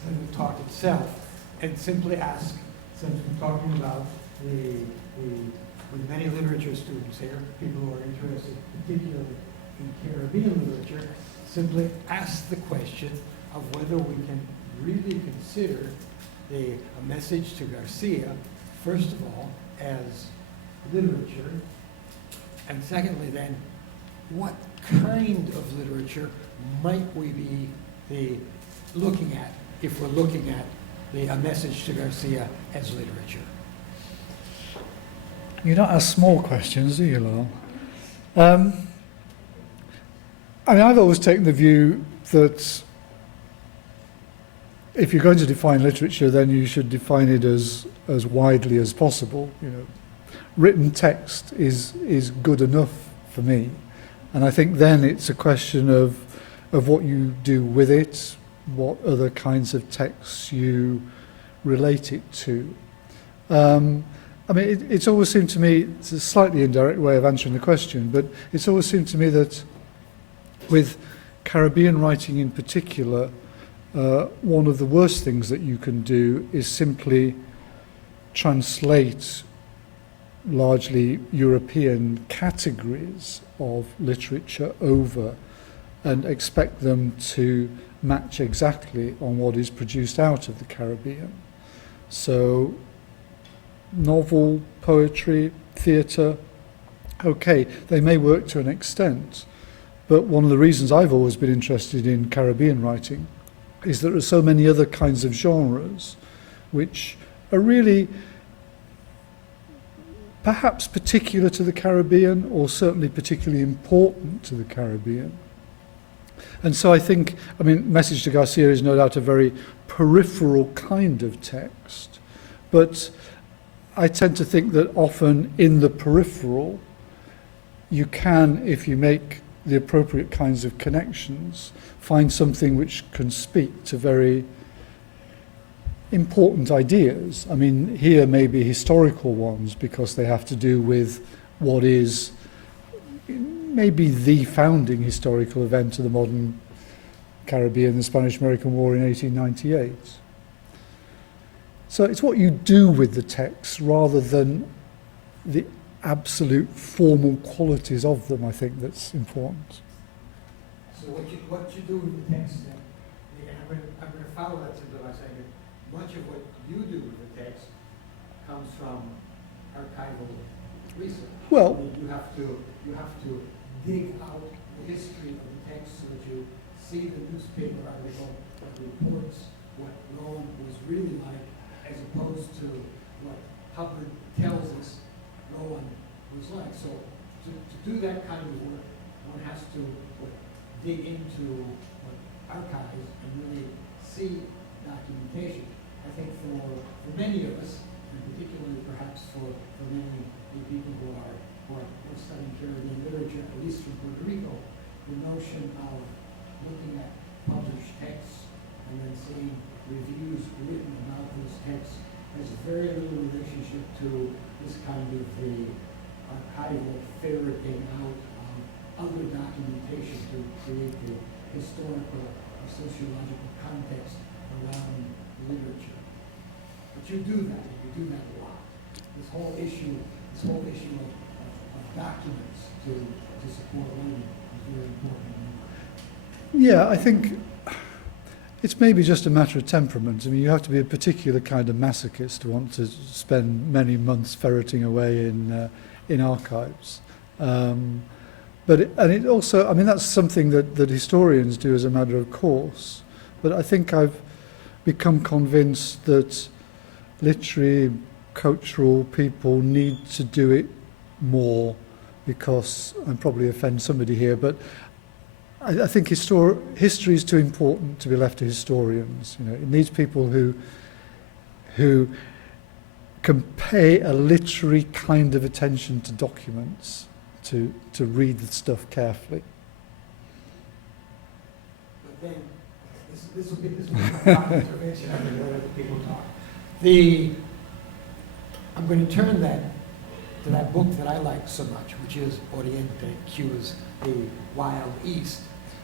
than the talk itself, and simply ask, since we're talking about with many literature students here, people who are interested particularly in Caribbean literature simply ask the question of whether we can really consider a message to Garcia, first of all, as literature, and secondly then, what kind of literature might we be looking at if we're looking at a message to Garcia as literature? You don't ask small questions, do you, Lyle? I mean, I've always taken the view that if you're going to define literature, then you should define it as widely as possible. You know, written text is good enough for me, and I think then it's a question of what you do with it, what other kinds of texts you relate it to. I mean, it's always seemed to me, it's a slightly indirect way of answering the question, but it's always seemed to me that with Caribbean writing in particular, one of the worst things that you can do is simply translate largely European categories of literature over and expect them to match exactly on what is produced out of the Caribbean. So novel, poetry, theatre, okay, they may work to an extent, but one of the reasons I've always been interested in Caribbean writing is that there are so many other kinds of genres which are really perhaps particular to the Caribbean, or certainly particularly important to the Caribbean. And so I think, I mean, Message to Garcia is no doubt a very peripheral kind of text, but I tend to think that often in the peripheral, you can, if you make the appropriate kinds of connections, find something which can speak to very important ideas. I mean, here may be historical ones because they have to do with what is maybe the founding historical event of the modern Caribbean, the Spanish-American War in 1898. So it's what you do with the text rather than the absolute formal qualities of them, I think, that's important. So what you do with the text, then, I'm going to follow that simply by saying that much of what you do with the text comes from archival research. Well, I mean, you have to dig out the history of the text so that you see the newspaper article that reports what Rome was really like, as opposed to what Hubbard tells us Rome was like. So to do that kind of work, one has to dig into archives and really see documentation. I think for many of us, and particularly perhaps for many people who are studying Caribbean literature, at least from Puerto Rico, the notion of looking at published texts and then seeing reviews written about those texts has very little relationship to this kind of the archival ferreting out of other documentation to create the historical or sociological context around literature. But you do that a lot. This whole issue of documents to support learning is very important. yeah, I think it's maybe just a matter of temperament. I mean, you have to be a particular kind of masochist to want to spend many months ferreting away in archives. But it also, I mean, that's something that historians do as a matter of course. But I think I've become convinced that literary, cultural people need to do it more, because I'm probably offend somebody here, but I think history is too important to be left to historians. You know, it needs people who can pay a literary kind of attention to documents, to read the stuff carefully. But then, this will be my intervention after the other people talk. I'm going to turn that to that book that I like so much, which is Oriente, Cuba's The Wild East,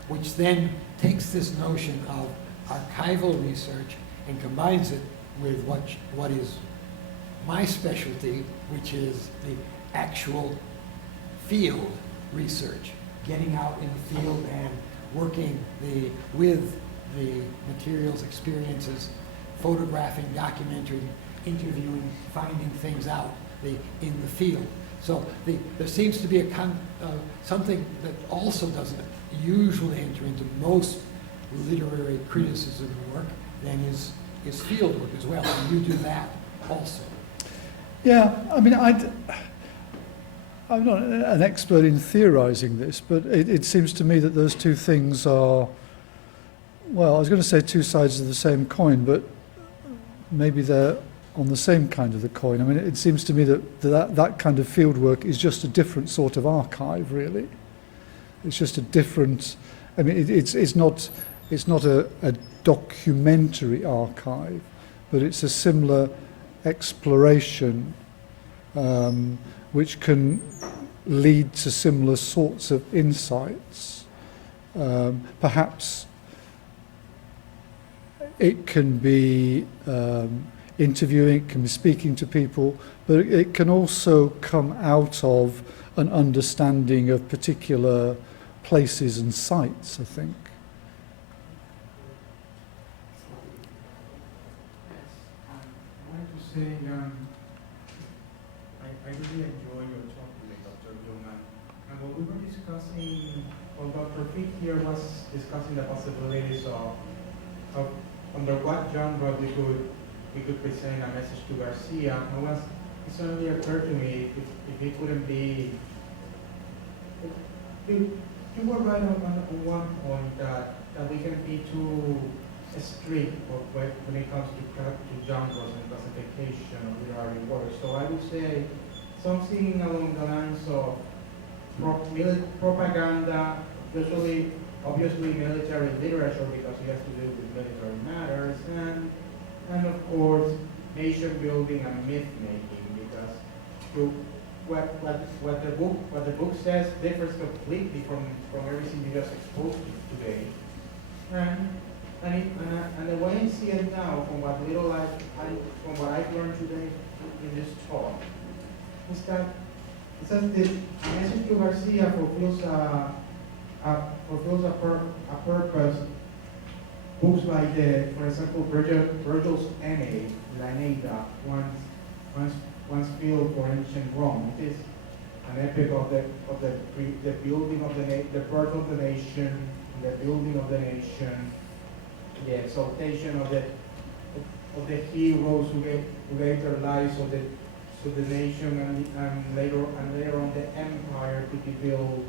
which then takes this notion of archival research and combines it with what is my specialty, which is the actual field research. getting out in the field and working with the materials, experiences, photographing, documenting, interviewing, finding things out in the field. So there seems to be something that also doesn't usually enter into most literary criticism work, then is field work as well. And you do that also. Yeah, I mean, I'm not an expert in theorizing this, but it seems to me that those two things are, well, I was going to say two sides of the same coin, but maybe they're on the same kind of the coin. I mean, it seems to me that kind of field work is just a different sort of archive, really. It's just a different, I mean, it's not a documentary archive, but it's a similar exploration which can lead to similar sorts of insights. Perhaps it can be interviewing, it can be speaking to people, but it can also come out of an understanding of particular places and sites, I think. I wanted to say, I really enjoy your talk today, Dr. Hulme. And what we were discussing, well, Dr. Pitt here was discussing the possibilities of under what genre we could present a message to Garcia. And it suddenly occurred to me if it couldn't be. You were right on one point that we can be too strict when it comes to genres and classification of literary works. So I would say something along the lines of propaganda, obviously military literature because it has to do with military matters, and of course nation building and myth making, because what the book says differs completely from everything you just exposed today, and the way I see it now, from what I've learned today in this talk, is that the message to Garcia fulfills a purpose. Books like for example, Virgil's Aeneid, L'Aeneida, once filled for ancient Rome. It is an epic of the building of the birth of the nation, the building of the nation, the exaltation of the heroes who gave their lives so the nation and later on the empire could be built.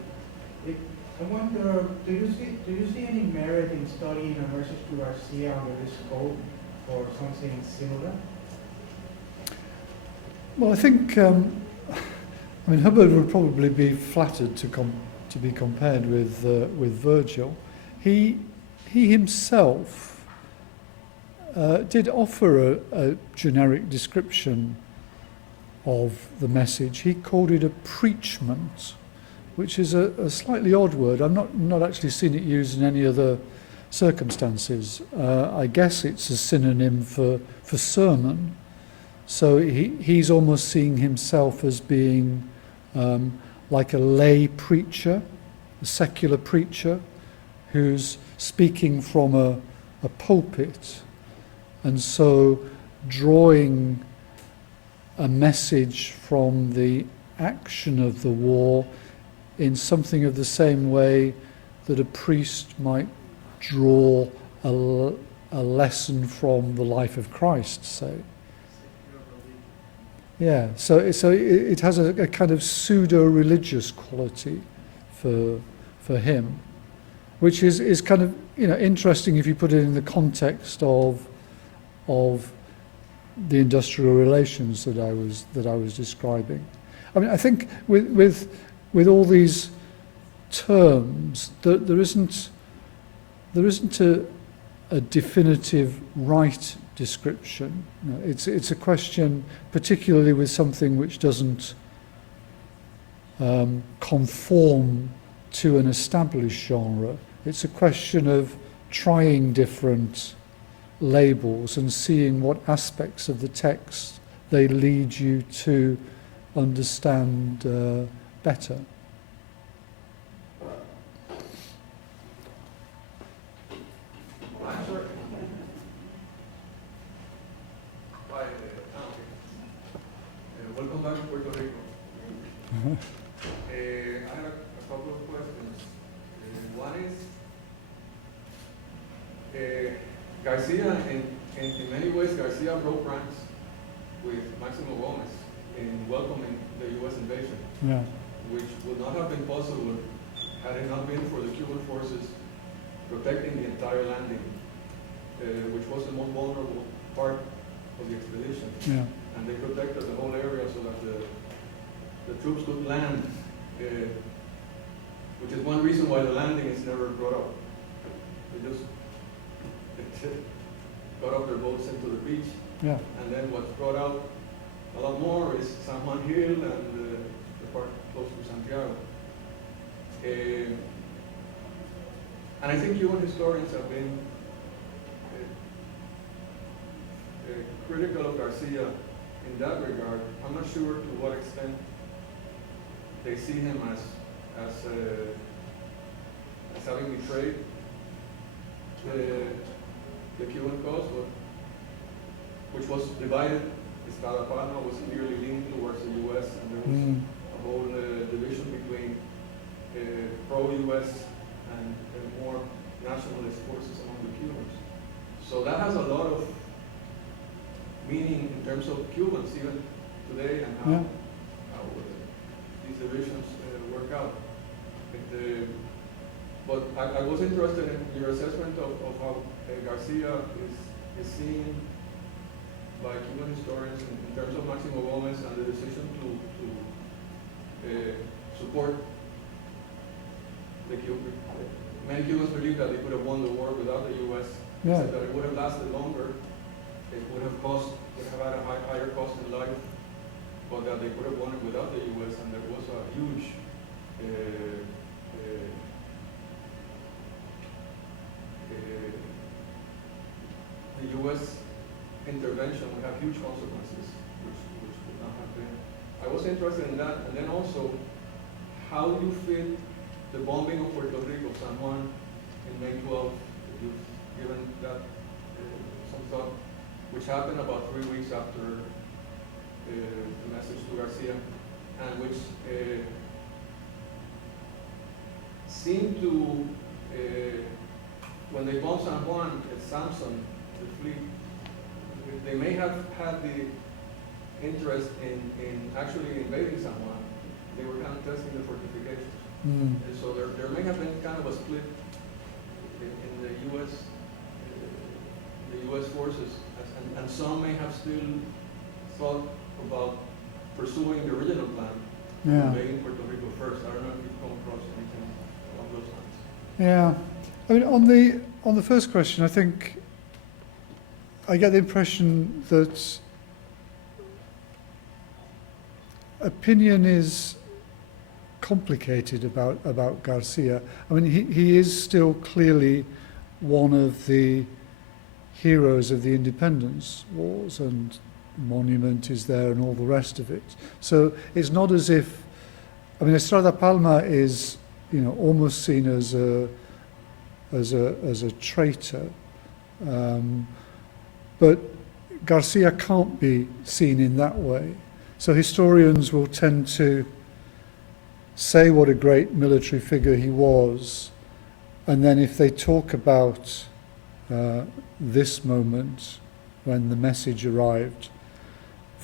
I wonder, do you see any merit in studying a message to Garcia under this scope or something similar? Well, I think, Hubbard would probably be flattered to be compared with Virgil. He himself did offer a generic description of the message. He called it a preachment, which is a slightly odd word. I've not actually seen it used in any other circumstances. I guess it's a synonym for sermon. So he's almost seeing himself as being like a lay preacher, a secular preacher, who's speaking from a pulpit, and so drawing a message from the action of the war in something of the same way that a priest might draw a lesson from the life of Christ, say. Yeah, so it has a kind of pseudo-religious quality for him, which is kind of interesting if you put it in the context of the industrial relations that I was describing. I mean, I think with all these terms, there isn't a definitive right description. No, it's a question, particularly with something which doesn't conform to an established genre. It's a question of trying different labels and seeing what aspects of the text they lead you to understand better. back to Puerto Rico. I have a couple of questions. One is, Garcia, in many ways, Garcia broke ranks with Máximo Gómez in welcoming the U.S. invasion, Yeah. which would not have been possible had it not been for the Cuban forces protecting the entire landing, which was the most vulnerable part of the expedition. Yeah. And they protected the whole area so that the troops could land, which is one reason why the landing is never brought up. They just got up their boats into the beach, Yeah. and then what's brought out a lot more is San Juan Hill and the part close to Santiago. And I think Cuban historians have been critical of Garcia in that regard. I'm not sure to what extent they see him as having betrayed the Cuban cause, which was divided. Escala Palma was clearly leaning towards the U.S., and there was a whole division between pro-U.S. and more nationalist forces among the Cubans. So that has a lot of meaning in terms of Cubans even today, and how these divisions work out. But I was interested in your assessment of how Garcia is seen by Cuban historians in terms of Máximo Gómez and the decision to support the Cuban. Many Cubans believe that they could have won the war without the U.S. Yeah. Said that it would have lasted longer. It would have had a higher cost in life, but that they could have won it without the U.S. And there was a huge the U.S. intervention would have huge consequences, which would not have been. I was interested in that, and then also, how do you fit the bombing of Puerto Rico, San Juan, in May 12th? If you've given that some thought, which happened about 3 weeks after the message to Garcia, and which seemed to, when they bombed San Juan at Samson, the fleet, they may have had the interest in actually invading San Juan. They were kind of testing the fortifications. And so there may have been kind of a split in the U.S. forces, and some may have still thought about pursuing the original plan, invading Puerto Rico first. I don't know if you've come across anything along those lines. Yeah, I mean, on the first question, I think I get the impression that opinion is complicated about Garcia. I mean, he is still clearly one of the heroes of the independence wars, and monument is there and all the rest of it. So it's not as if, I mean, Estrada Palma is, almost seen as a traitor, but Garcia can't be seen in that way. So historians will tend to say what a great military figure he was, and then if they talk about this moment when the message arrived,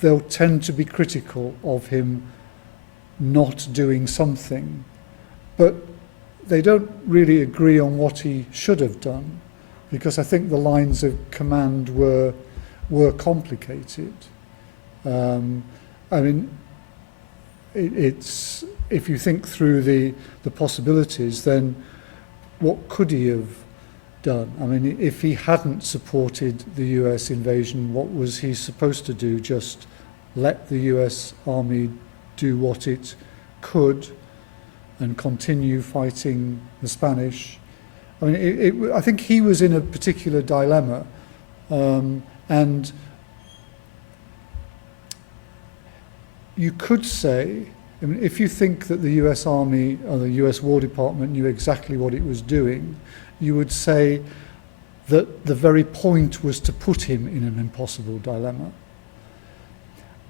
they'll tend to be critical of him not doing something, but they don't really agree on what he should have done, because I think the lines of command were complicated. I mean, it's if you think through the possibilities, then what could he have done? I mean, if he hadn't supported the US invasion, what was he supposed to do? Just let the US army do what it could and continue fighting the Spanish? I mean, I think he was in a particular dilemma, and you could say, I mean, if you think that the US Army or the US War Department knew exactly what it was doing, you would say that the very point was to put him in an impossible dilemma.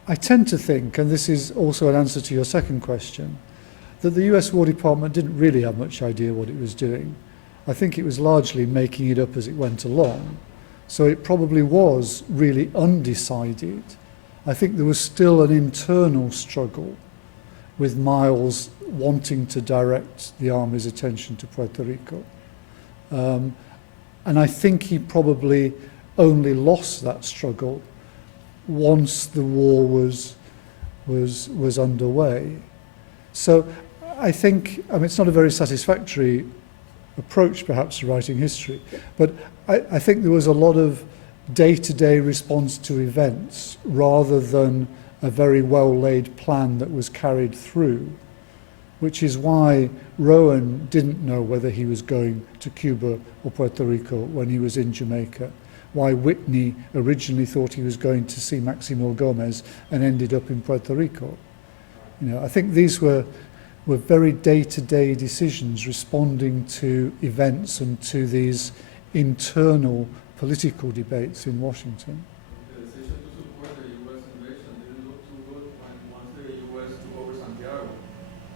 I tend to think, and this is also an answer to your second question, that the US War Department didn't really have much idea what it was doing. I think it was largely making it up as it went along. So it probably was really undecided. I think there was still an internal struggle with Miles wanting to direct the Army's attention to Puerto Rico. And I think he probably only lost that struggle once the war was underway. So I think, I mean, it's not a very satisfactory approach perhaps to writing history, but I think there was a lot of day-to-day response to events rather than a very well-laid plan that was carried through, which is why Rowan didn't know whether he was going to Cuba or Puerto Rico when he was in Jamaica, why Whitney originally thought he was going to see Maximo Gomez and ended up in Puerto Rico. You know, I think these were very day-to-day decisions responding to events and to these internal political debates in Washington. The decision to support the U.S. invasion didn't look too good when once the U.S. took over Santiago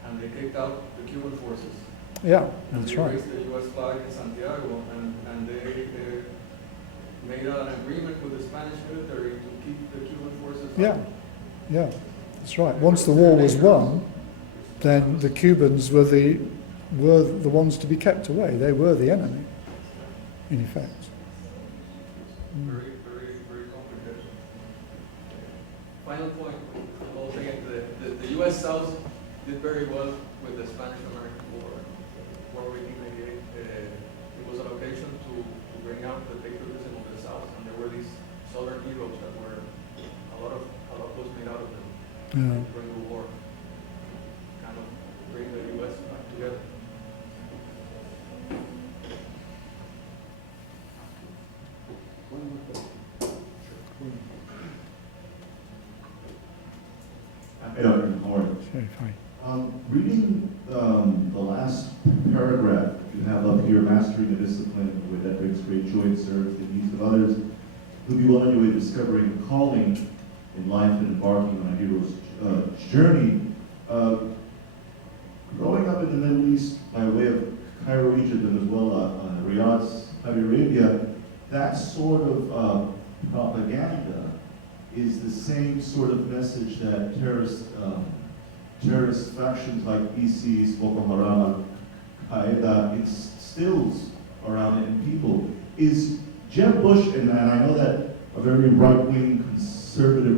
and they kicked out the Cuban forces. Yeah, And that's they right. raised the U.S. flag in Santiago and they made an agreement with the Spanish military to keep the Cuban forces out. Yeah, that's right. Once the war was won, then the Cubans were the ones to be kept away. They were the enemy, in effect. Very, very, very complicated. Final point, the whole thing, the U.S. South did very well with the Spanish-American War. War of 1898, it was an occasion to bring out the patriotism of the South, and there were these Southern heroes that were a lot was made out of them during the war. Kind of bring the U.S. back together. Very fine. Reading the last paragraph you have up here, mastering the discipline with that brings great joy and serves the needs of others, who be well on your way discovering the calling in life and embarking on a hero's journey. Growing up in the Middle East by way of Cairo, Egypt, and as well Riyadh, Saudi Arabia, that sort of propaganda is the same sort of message that terrorist factions like ISIS, Boko Haram, Al-Qaeda instills around in people. Is Jeb Bush, and I know that a very right-wing conservative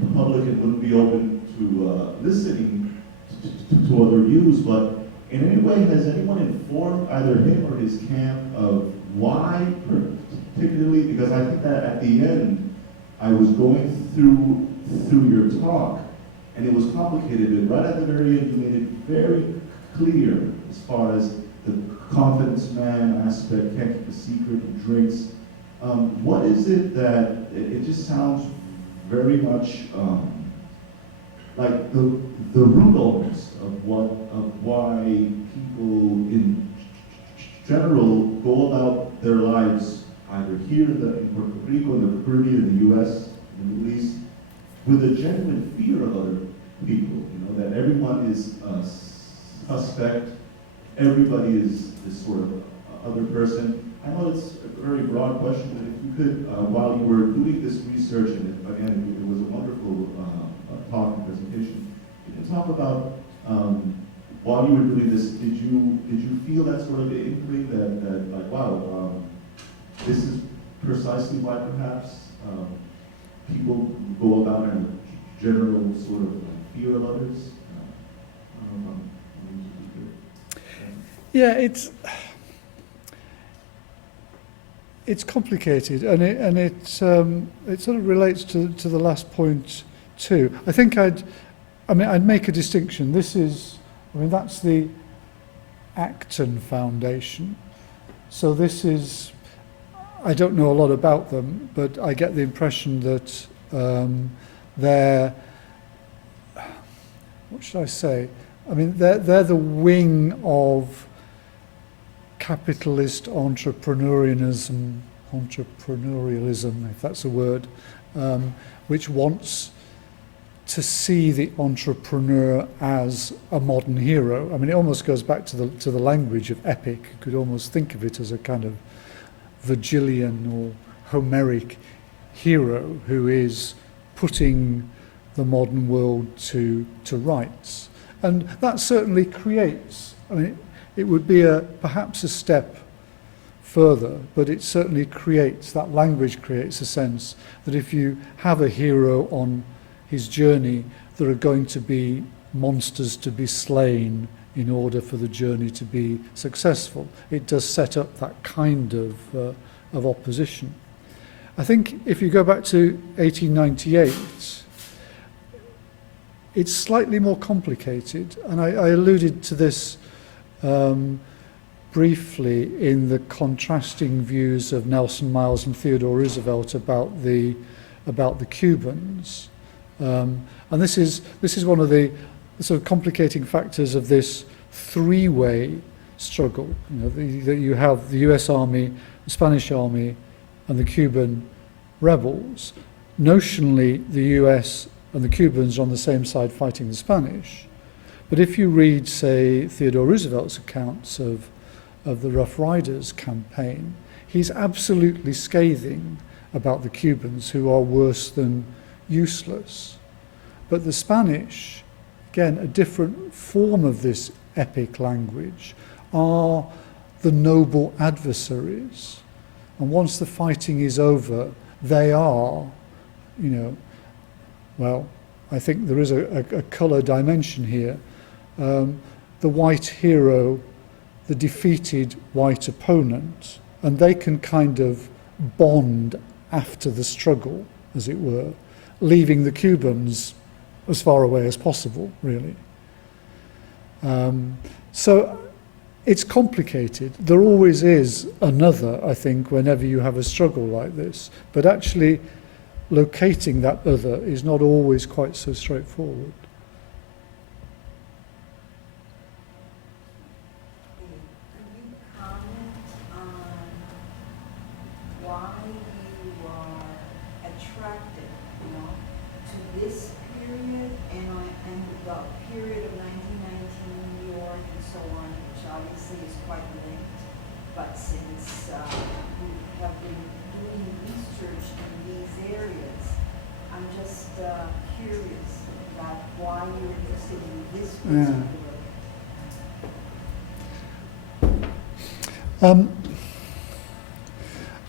Republican wouldn't be open to listening to other views, but in any way, has anyone informed either him or his camp of why, particularly, because I think that at the end, I was going through your talk, and it was complicated, but right at the very end, you made it very clear as far as the confidence man aspect, can't keep a secret, he drinks. What is it that, it just sounds very much like the root almost of why people in general go about their lives either here in Puerto Rico, in the Caribbean, in the US, in the Middle East, with a genuine fear of other people, you know, that everyone is a suspect, everybody is this sort of other person. I know it's a very broad question, but if you could, while you were doing this research, and again, it was a wonderful talk and presentation, you can talk about, while you were doing this, did you feel that sort of inkling that like, wow, this is precisely why perhaps people go about in a general sort of fear of others? I don't know if I'm Yeah, it's complicated, and it sort of relates to the last point too. I think I'd make a distinction. That's the Acton Foundation. So this is, I don't know a lot about them, but I get the impression that they're, what should I say? I mean, they're the wing of capitalist entrepreneurialism, if that's a word, which wants to see the entrepreneur as a modern hero. I mean, it almost goes back to the language of epic. You could almost think of it as a kind of Virgilian or Homeric hero who is putting the modern world to rights. And that certainly creates, I mean, it would be perhaps a step further, but it certainly creates, that language creates a sense that if you have a hero on his journey, there are going to be monsters to be slain in order for the journey to be successful. It does set up that kind of opposition. I think if you go back to 1898, it's slightly more complicated, and I alluded to this briefly in the contrasting views of Nelson Miles and Theodore Roosevelt about the Cubans. And this is one of the sort of complicating factors of this three-way struggle. You know, that you have the U.S. Army, the Spanish Army, and the Cuban rebels. Notionally, the U.S. and the Cubans are on the same side fighting the Spanish. But if you read, say, Theodore Roosevelt's accounts of the Rough Riders campaign, he's absolutely scathing about the Cubans, who are worse than useless. But the Spanish, again, a different form of this epic language, are the noble adversaries. And once the fighting is over, they are, you know, well, I think there is a colour dimension here. The white hero, the defeated white opponent, and they can kind of bond after the struggle, as it were, leaving the Cubans as far away as possible, really. So it's complicated. There always is another, I think, whenever you have a struggle like this. But actually, locating that other is not always quite so straightforward.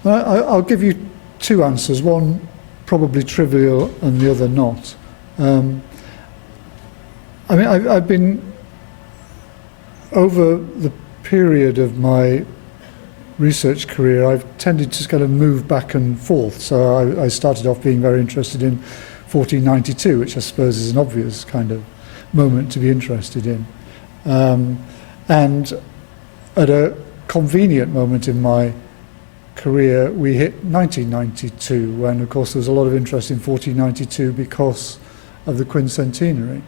I'll give you two answers, one probably trivial and the other not. I mean, I've been, over the period of my research career, I've tended to kind of move back and forth. So I started off being very interested in 1492, which I suppose is an obvious kind of moment to be interested in. And at a convenient moment in my career, we hit 1992, when, of course, there was a lot of interest in 1492 because of the quincentenary.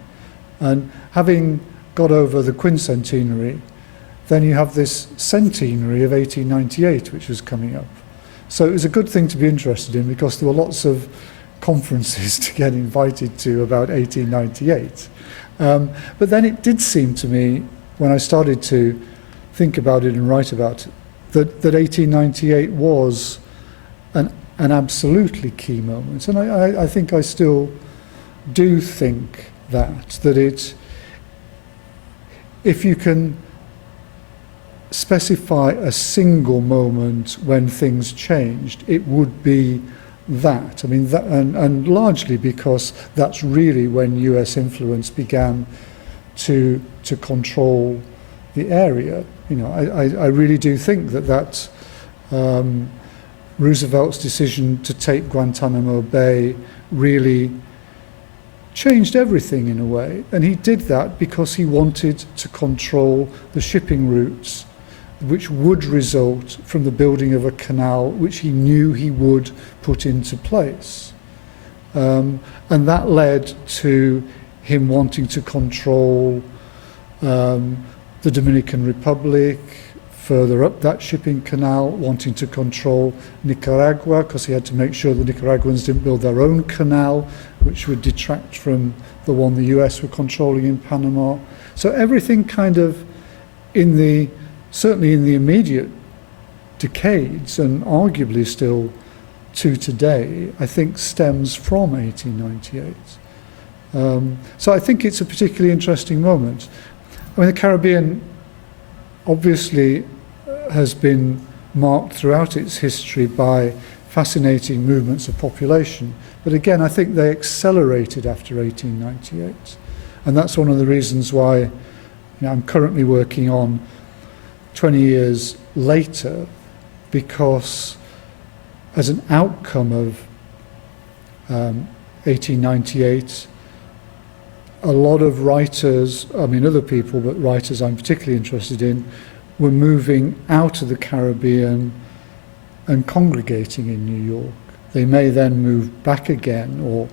And having got over the quincentenary, then you have this centenary of 1898, which was coming up. So it was a good thing to be interested in, because there were lots of conferences to get invited to about 1898. But then it did seem to me, when I started to think about it and write about it, that 1898 was an absolutely key moment. And I think I still do think that it, if you can specify a single moment when things changed, it would be that. I mean, that, and largely because that's really when US influence began to control the area. You know, I really do think that Roosevelt's decision to take Guantanamo Bay really changed everything in a way. And he did that because he wanted to control the shipping routes, which would result from the building of a canal, which he knew he would put into place. And that led to him wanting to control the Dominican Republic, further up that shipping canal, wanting to control Nicaragua, because he had to make sure the Nicaraguans didn't build their own canal, which would detract from the one the US were controlling in Panama. So everything kind of certainly in the immediate decades, and arguably still to today, I think stems from 1898. So I think it's a particularly interesting moment. I mean, the Caribbean obviously has been marked throughout its history by fascinating movements of population, but again, I think they accelerated after 1898, and that's one of the reasons why I'm currently working on 20 years later, because as an outcome of 1898, a lot of writers, I mean other people, but writers I'm particularly interested in, were moving out of the Caribbean and congregating in New York. They may then move back again, or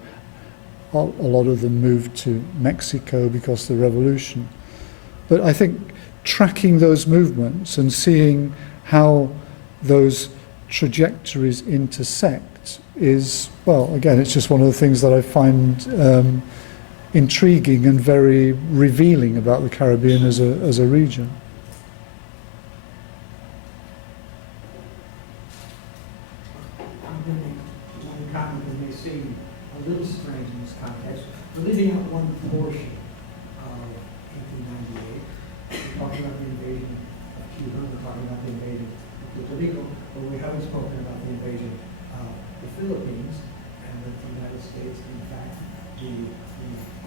a lot of them moved to Mexico because of the revolution. But I think tracking those movements and seeing how those trajectories intersect is, well, again, it's just one of the things that I find intriguing and very revealing about the Caribbean as a region. I'm going to make one comment that may seem a little strange in this context. We're leaving out one portion of 1898. We're talking about the invasion of Cuba, we're talking about the invasion of Puerto Rico, but we haven't spoken about the invasion of the Philippines, and that the United States, in fact,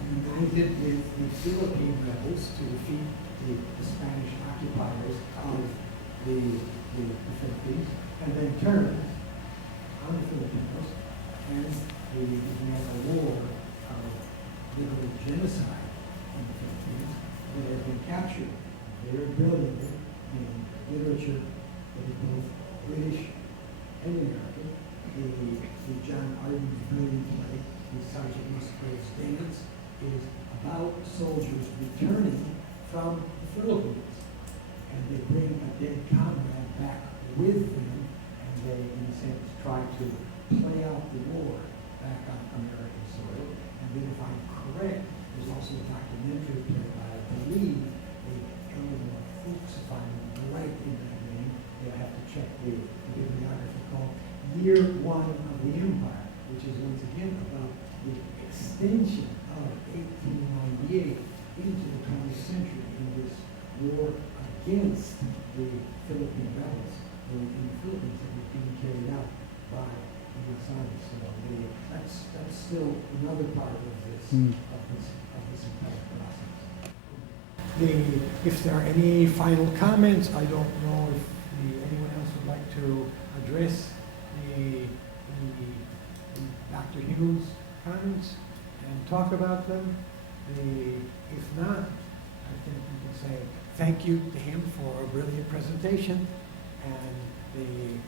united with the Philippine rebels to defeat the Spanish occupiers of the Philippines, and then turned on the Filipinos, and we began a war of literal genocide in the Philippines that has been captured very brilliantly in literature that is both British and American. The John Arden's brilliant play, the Sergeant Musgrave's Dance, is about soldiers returning from the Philippines, and they bring a dead comrade back with them, and they, in a sense, try to play out the war back on American soil. And then, if I'm correct, there's also a documentary play by, I believe, the Eleanor Fuchs, if I'm right in that name. You'll have to check the bibliography, called Year One of the Empire, which is once again about the extension of 1898 into the 20th century in this war against the Philippine rebels in the Philippines that was being carried out by the U.S. Army. So that's still another part of this entire process. If there are any final comments, I don't know if anyone else would like to address Dr. Hume's comments and talk about them. If not, I think we can say thank you to him for a brilliant presentation, and